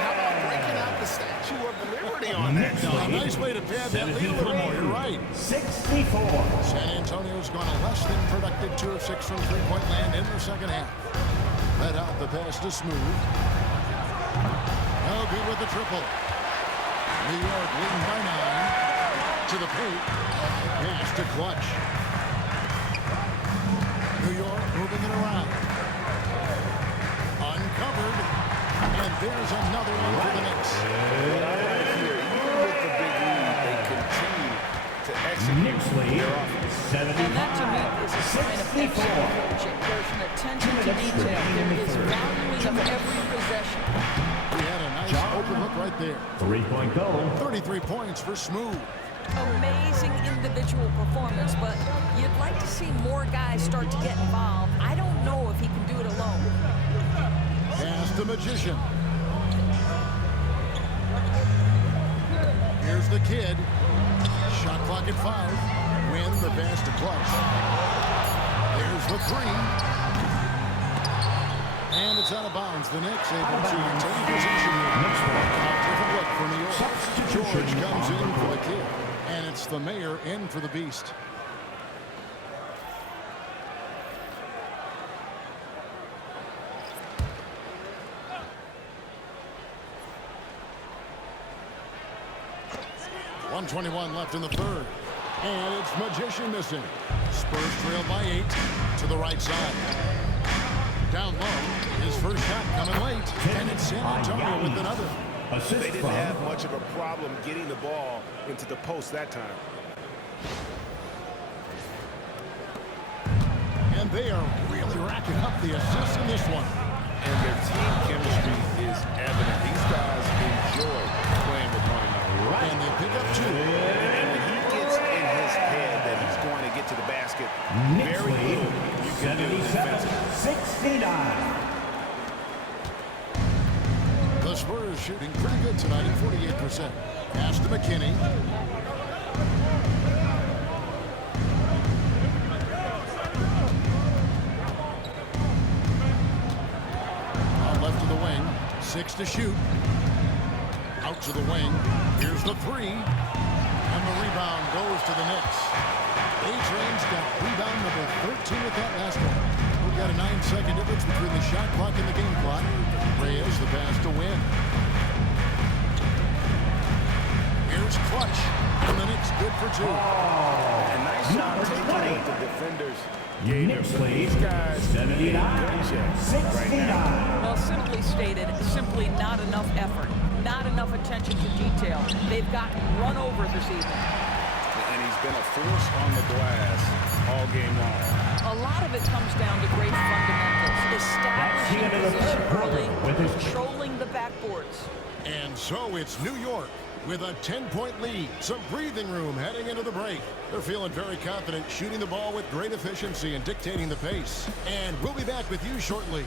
How about breaking out the Statue of Liberty on that? A nice way to pad that lead a little more. You're right. 64. San Antonio's gone a less than productive 2 of 6 from three-point land in the second half. Let out the pass to Smooth. No good with the triple. New York leading by 9. To the paint. Pass to Clutch. New York moving it around. Uncovered. And there's another one for the Knicks. Right here, even with the big lead, they continue to execute Knicks lead their offense. 70. And that, to me, is a sign of excellent coaching. There's an attention to detail. There is valuing of every possession. He had a nice open look right there. 3-point goal. 33 points for Smooth. Amazing individual performance, but you'd like to see more guys start to get involved. I don't know if he can do it alone. Pass the Magician. Here's the Kid. Shot clock at 5. Win the pass to Clutch. There's the 3. And it's out of bounds. The Knicks able to maintain possession here. A different look for New York. George comes in for the Kid. And it's the Mayor in for the Beast. .121 left in the third. And it's Magician missing. Spurs trail by 8 to the right side. Down low. His first shot coming late. And it's San Antonio with another. They didn't have much of a problem getting the ball into the post that time. And they are really racking up the assists in this one. And their team chemistry is evident. These guys enjoy playing with one another. And they pick up 2. And when he gets in his head that he's going to get to the basket, very little you can do defensively. 69. The Spurs shooting pretty good tonight at 48%. Pass to McKinney. On left to the wing. 6 to shoot. Out to the wing. Here's the 3. And the rebound goes to the Knicks. A-Train's got rebound number 13 with that last one. We've got a 9-second difference between the shot clock and the game clock. Reyes the pass to Win. Here's Clutch. And the Knicks good for 2. And nice shot taken with the defenders. Knicks lead These guys 79-69. Well, simply stated, simply not enough effort, not enough attention to detail. They've gotten run over this evening. And he's been a force on the glass all game long. A lot of it comes down to great fundamentals, establishing position early, controlling the backboards. And so it's New York with a 10-point lead. Some breathing room heading into the break. They're feeling very confident, shooting the ball with great efficiency and dictating the pace. And we'll be back with you shortly.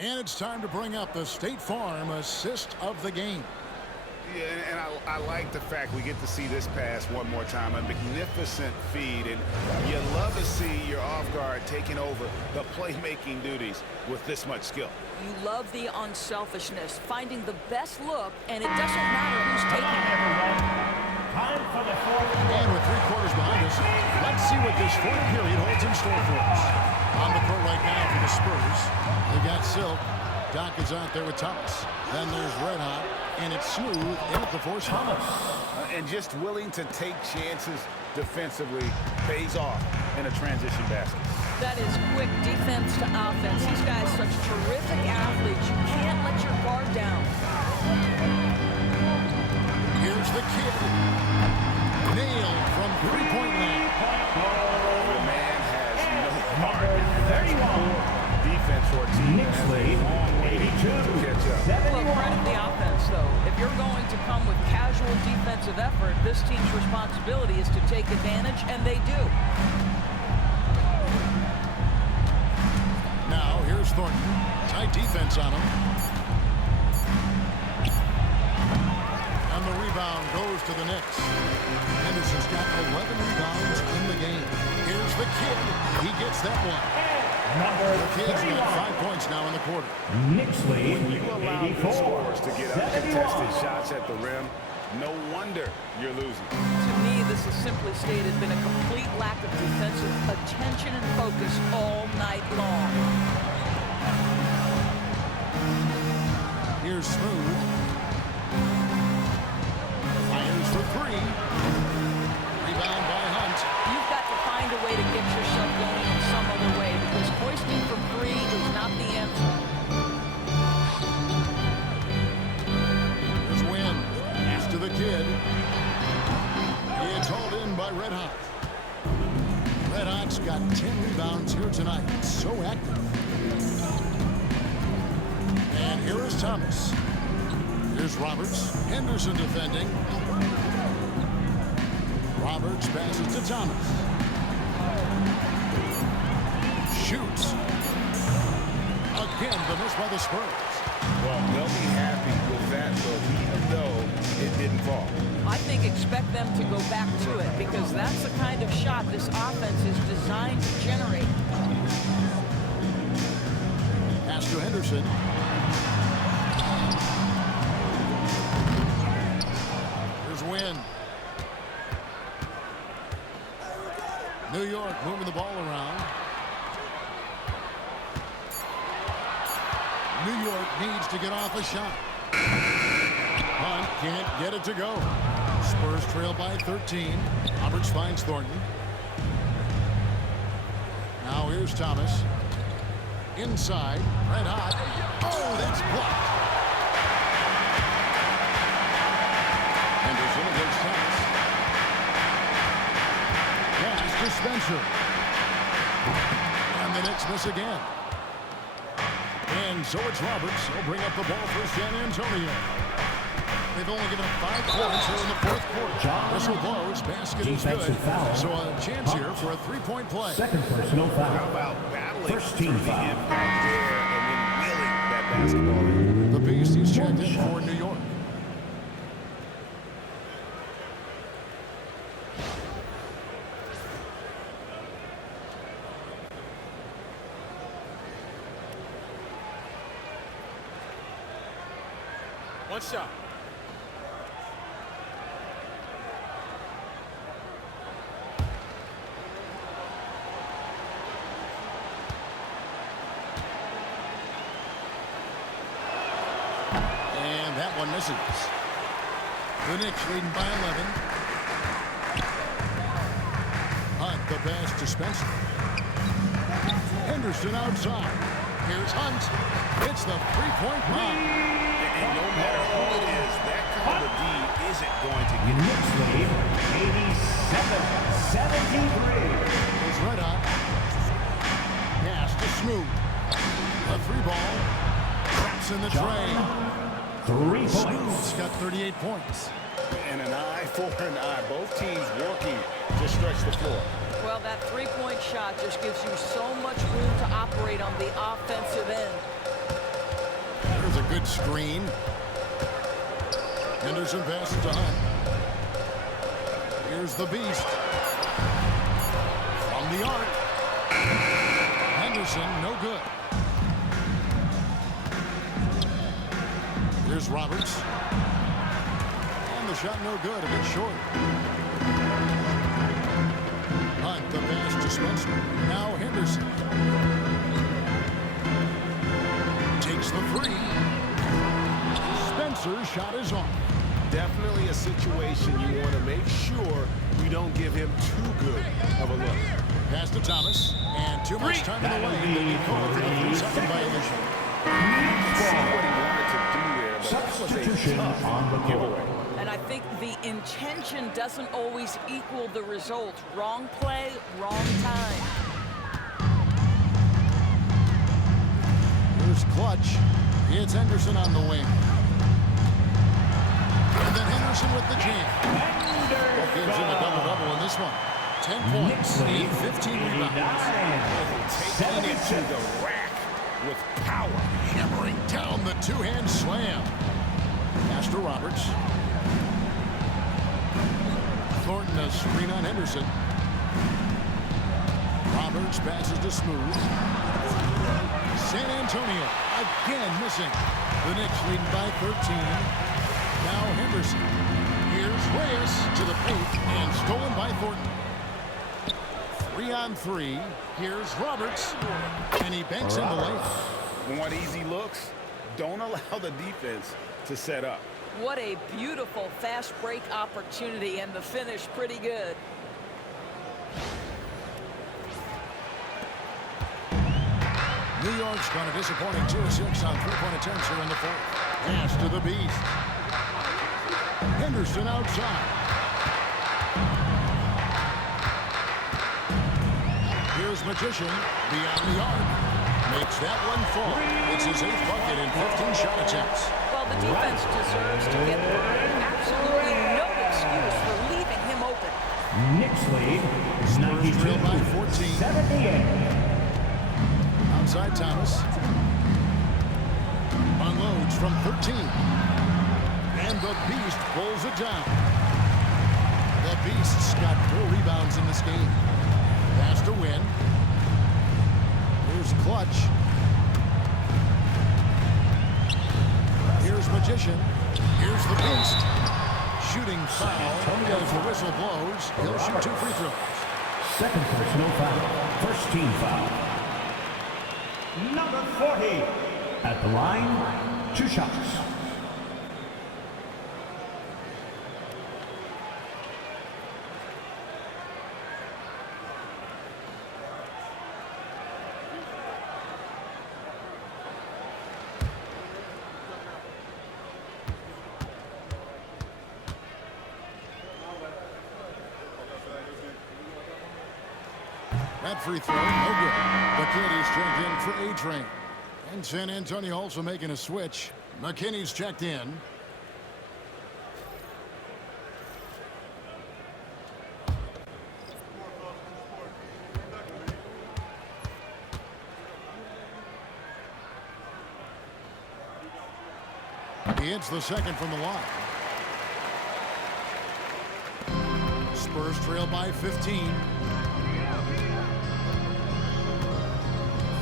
And And it's time to bring up the State Farm assist of the game. Yeah, and I like the fact we get to see this pass one more time. A magnificent feed, and you love to see your off guard taking over the playmaking duties with this much skill. You love the unselfishness, finding the best look, and it doesn't matter who's taking it. Everyone, time for the fourth quarter. And with 3 quarters behind us, let's see what this fourth period holds in store for us. On the court right now for the Spurs, they got Silk. Doc is out there with Thomas. Then there's Red Hot, and it's Smooth in at the force. Thomas. And just willing to take chances defensively pays off in a transition basket. That is quick defense to offense. These guys such terrific athletes. You can't let your guard down. Here's the kid. Nailed from three-point land. The man has no heart. Number 31. Defense for a team that has a long way to catch up. Well, credit the offense, though. If you're going to come with casual defensive effort, this team's responsibility is to take advantage, and they do. Now, here's Thornton. Tight defense on him. And the rebound goes to the Knicks. Henderson's got 11 rebounds in the game. Here's the kid. He gets that one. Number The Kid's 31. got 5 points now in the quarter. Knicks lead, When you allow your 84. scorers to get uncontested shots at the rim, no wonder you're losing. To me, this has simply stated been a complete lack of defensive attention and focus all night long. Here's Smooth. Fires for 3. Rebound by Hunt. You've got to find a way to get yourself going in some other way, because hoisting from 3 is not the answer. Here's Wynn. Pass to the kid. It's hauled in by Red Hot. Red Hot's got 10 rebounds here tonight. So active. And here is Thomas. Here's Roberts. Henderson defending. Roberts passes to Thomas. Shoots. Again, the miss by the Spurs. Well, they'll be happy with that look, even though it didn't fall. I think expect them to go back to it, because that's the kind of shot this offense is designed to generate. Pass to Henderson. Here's Wynn. New York moving the ball around. New York needs to get off a shot. Hunt can't get it to go. Spurs trail by 13. Roberts finds Thornton. Now here's Thomas. Inside. Red Hot. Oh, that's blocked. Henderson against Thomas. Pass to Spencer. And the Knicks miss again. And so it's Roberts. He'll bring up the ball for San Antonio. They've only given up 5 points here in the fourth quarter. Whistle blows. Basket is good. Defensive foul. So a chance here for a 3-point play. Second personal How foul. about battling First through team the foul. impact there and then wheeling that basketball in? The Beast, he's checked in for New York. One shot. And that one misses. The Knicks leading by 11. Hunt, the pass to Spencer. Henderson outside. Here's Hunt. It's the three-point bomb. And no matter who it is, that kind of D isn't going to get it. Knicks lead, 87-73. It's Red Hot. Pass to Smooth. A 3-ball. Traps in the tray. 3 Smooth's points. got 38 points. And an eye for an eye. Both teams working to stretch the floor. Well, that three-point shot just gives you so much room to operate on the offensive end. Good screen. Henderson passes to Hunt. Here's the beast. From the arc. Henderson, no good. Here's Roberts. And the shot no good, a bit short. Hunt, the pass to Spencer. Now Henderson. Takes the three. Spencer's shot is off. Definitely a situation you want to make sure you don't give him too good of a look. Pass to Thomas, and too much time in the lane. They get called for the 3-second violation. See what he wanted to do there, but that was a tough giveaway. And I think the intention doesn't always equal the result. Wrong play, wrong time. Here's Clutch. It's Henderson on the wing. And then Henderson with the jam. That gives him a double-double in this one. 10 points and 15 rebounds. Taking it to the rack with power. Hammering down the two-hand slam. Pass to Roberts. Thornton a screen on Henderson. Roberts passes to Smooth. San Antonio again missing. The Knicks leading by 13. Now Henderson. Here's Reyes to the paint and stolen by Thornton. 3-on-3. Here's Roberts. And he banks in the lane. Want easy looks? Don't allow the defense to set up. What a beautiful fast break opportunity, and the finish pretty good. New York's gone a disappointing 2-6 on three-point attempts here in the fourth. Pass to the beast. Henderson outside. Here's Magician beyond the arc. Makes that one fall. It's his 8th bucket in 15 shot attempts. Well, the defense deserves to get burned. Absolutely no excuse for leaving him open. Knicks lead, Spurs trail by 14. 78. Outside Thomas. Unloads from 13. And the Beast pulls it down. The Beast's got 4 rebounds in this game. Pass to Win. Here's Clutch. Here's Magician. Here's the Beast. Shooting foul. As the whistle blows, he'll shoot 2 free throws. Second personal foul. First team foul. Number 40. At the line, 2 shots. That free throw, no good. McKinney's checked in for A-Train. And San Antonio also making a switch. McKinney's checked in. He hits the second from the line. Spurs trail by 15.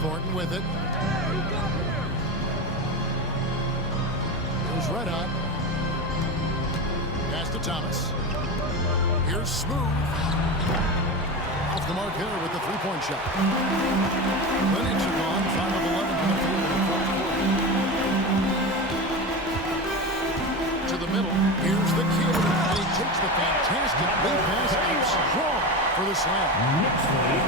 Thornton with it. Here's Red Hot. Pass to Thomas. Here's Smooth. Off the mark there with the three-point shot. The Knicks are gone. 5 of 11 from the field in the fourth quarter. To the middle. Here's the kid. And he takes the fantastic lead pass out strong for the slam. Knicks lead,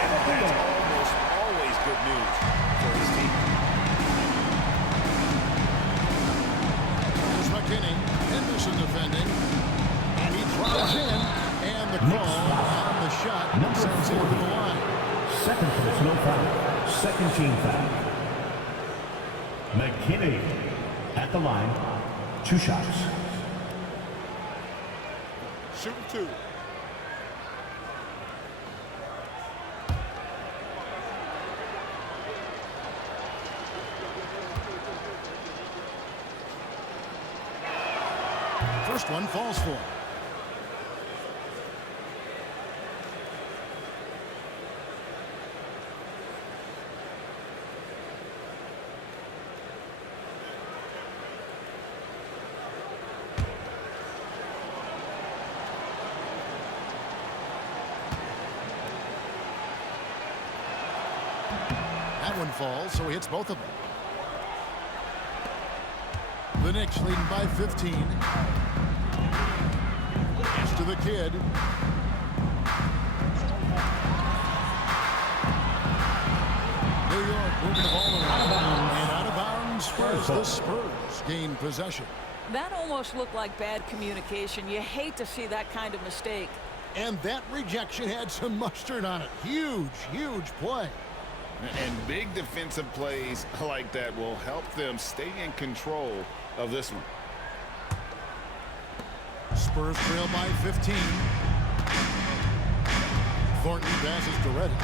78. That's almost always good news for his team. Here's McKinney. Henderson defending. And he drives in. And the call on the shot sends him to the line. Second personal foul. Second team foul. McKinney at the line. 2 shots. Shooting 2. First one falls for him. That one falls, so he hits both of them. The Knicks leading by 15. Pass to the kid. New York moving the ball around. And out of bounds as the Spurs gain possession. That almost looked like bad communication. You hate to see that kind of mistake. And that rejection had some mustard on it. Huge, huge play. And big defensive plays like that will help them stay in control of this one. Spurs trail by 15. Thornton passes to Reddick.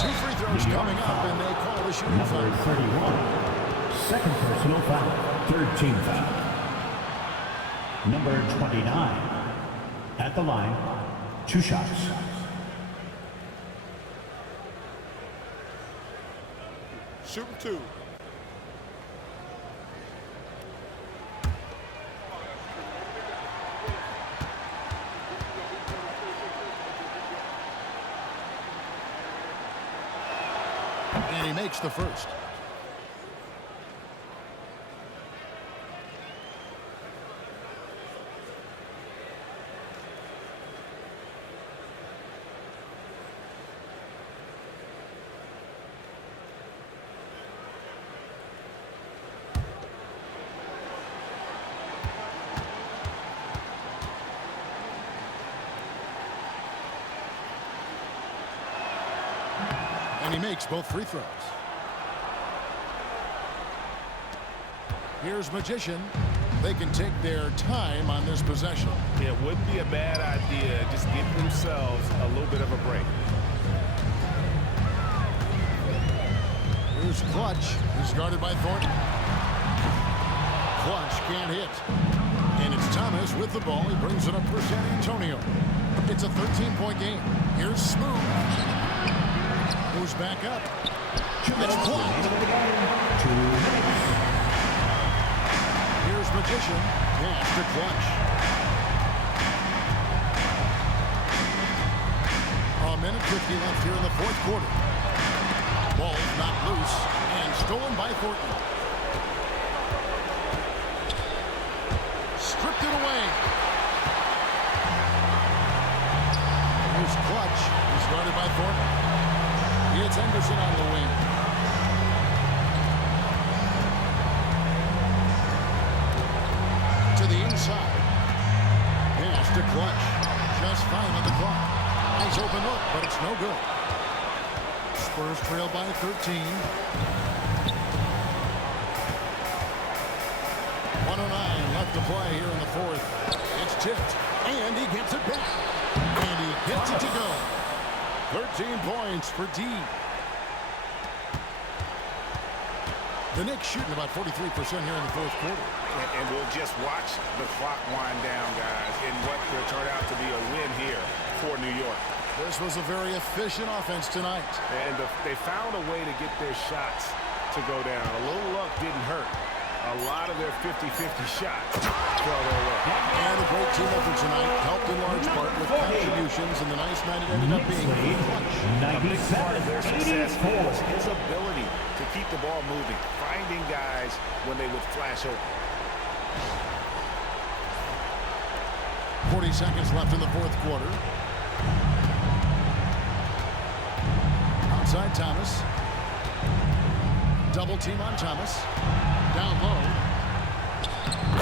2 free throws coming up, and they call the shooting foul. Number 31, second personal foul, third team foul. Number 29, at the line, 2 shots. Shooting 2. And he makes the first. And he makes both free throws. Here's Magician. They can take their time on this possession. It wouldn't be a bad idea. Just give themselves a little bit of a break. Here's Clutch. He's guarded by Thornton. Clutch can't hit. And it's Thomas with the ball. He brings it up for San Antonio. It's a 13-point game. Here's Smooth. Goes back up. It's blocked. Here's Magician. Pass to Clutch. A minute 50 left here in the fourth quarter. Ball's knocked loose and stolen by Thornton. Stripped it away. Here's Clutch. He's guarded by Thornton. It's Henderson on the wing. To the inside. Pass to Clutch. Just fine on the clock. Nice open look, but it's no good. Spurs trail by 13. 109 left to play here in the fourth. It's tipped, and he gets it back. And he gets it to go. 13 points for D. The Knicks shooting about 43% here in the fourth quarter. And we'll just watch the clock wind down, guys, in what will turn out to be a win here for New York. This was a very efficient offense tonight. And they found a way to get their shots to go down. A little luck didn't hurt. A lot of their 50-50 shots fell their way. And a great team effort tonight, helped in large part with contributions, and the nice night it ended up being. A big part of their success was his ability to keep the ball moving, finding guys when they would flash open. 40 seconds left in the fourth quarter. Outside Thomas. Double team on Thomas. Down low.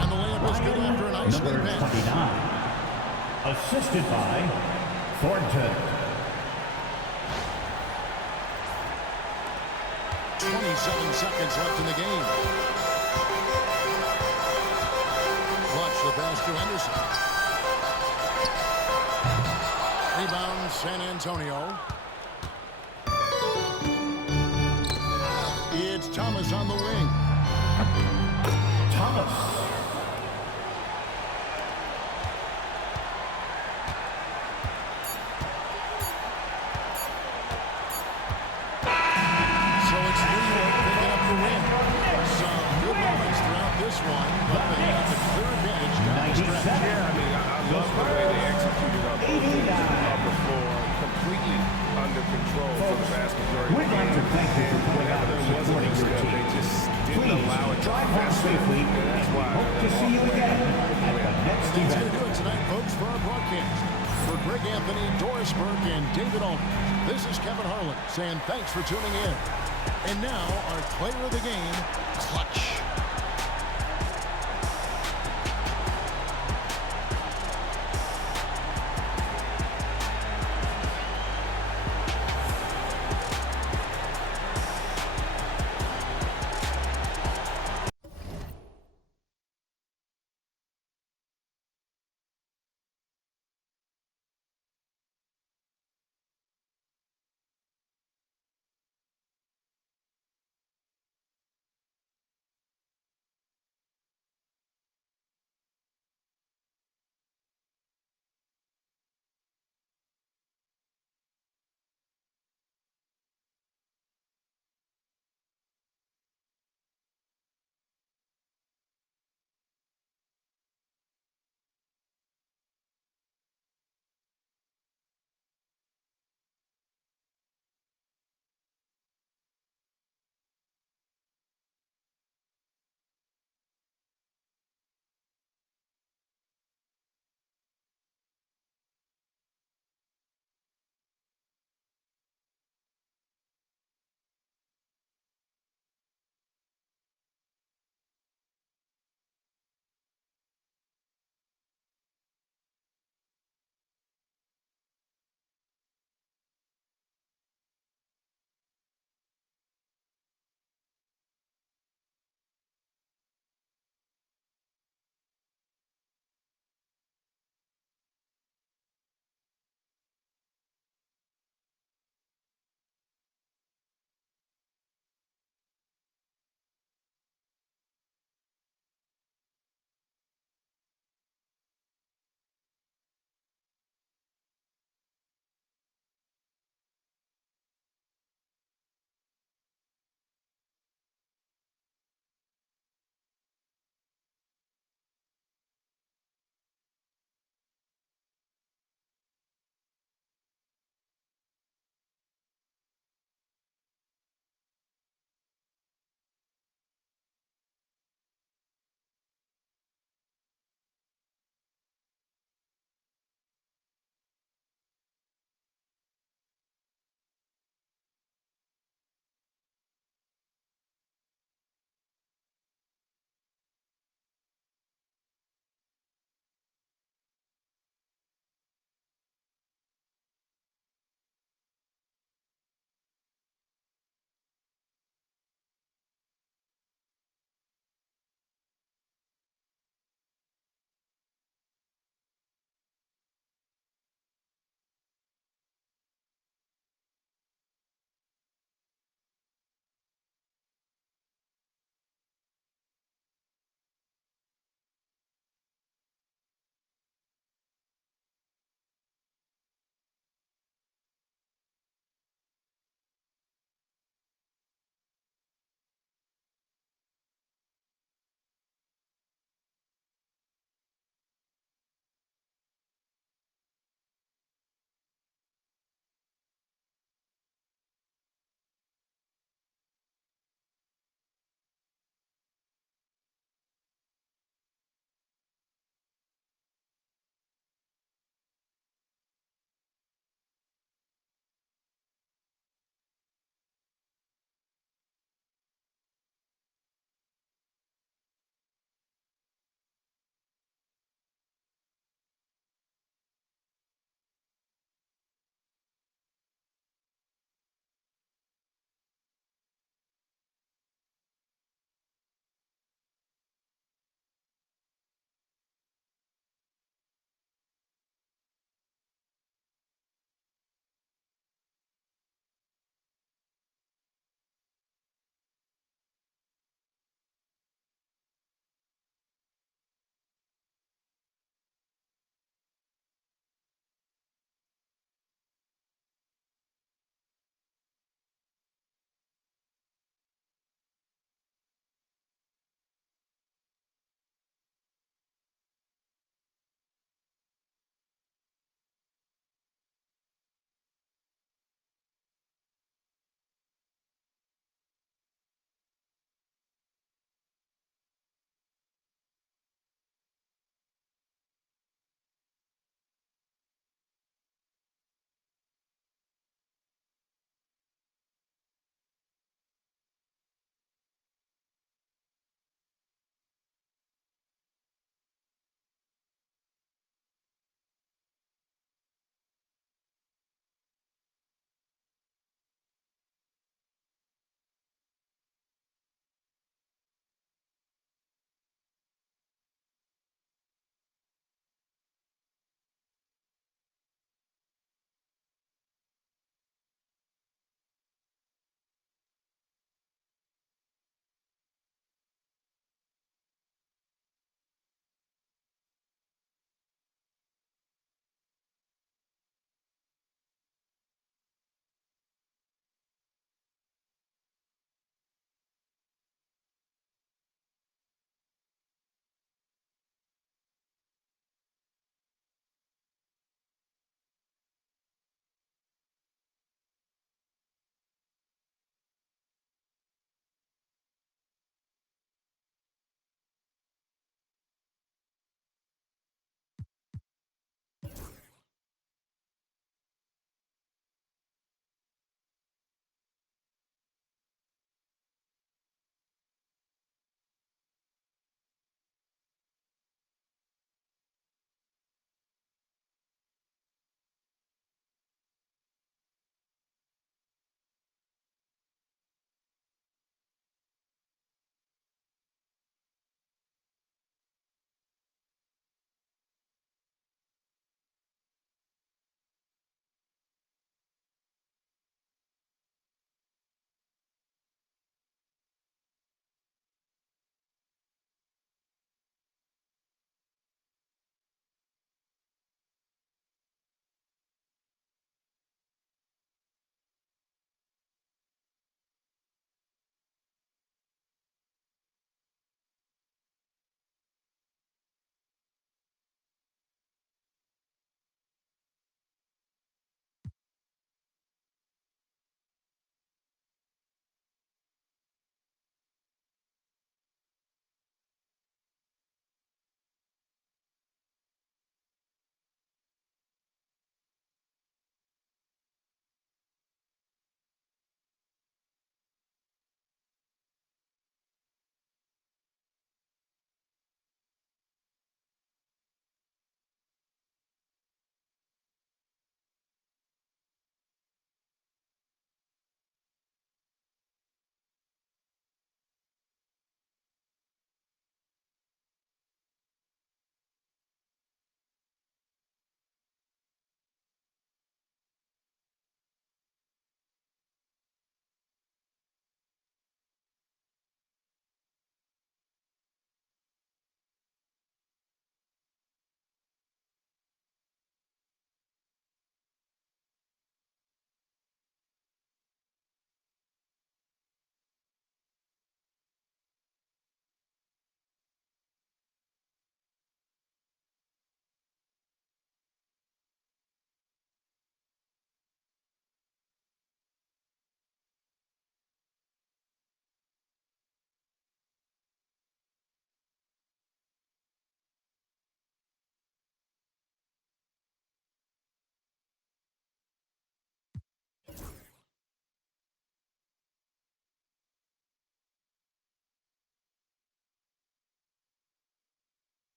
And the layup is good after a nice Number pass. 29, assisted by Thornton. 27 seconds left in the game. Clutch the pass to Henderson. Rebound San Antonio. It's Thomas on the wing. Thomas. So it's New York picking up the win. Some good moments throughout this one, but they have the clear advantage down the stretch. Yeah, I mean, I love the way they executed on both ends of the floor, completely under control for the vast majority of the We'd like to game. thank you for putting out and supporting your team. They just didn't Please allow it to drive home fester. safely, And that's and we why hope to see you again at the next That's going to event. do it tonight, folks, for our broadcast. For Greg Anthony, Doris Burke, and David Allman, this is Kevin Harlan saying thanks for tuning in. And now, our player of the game, Clutch.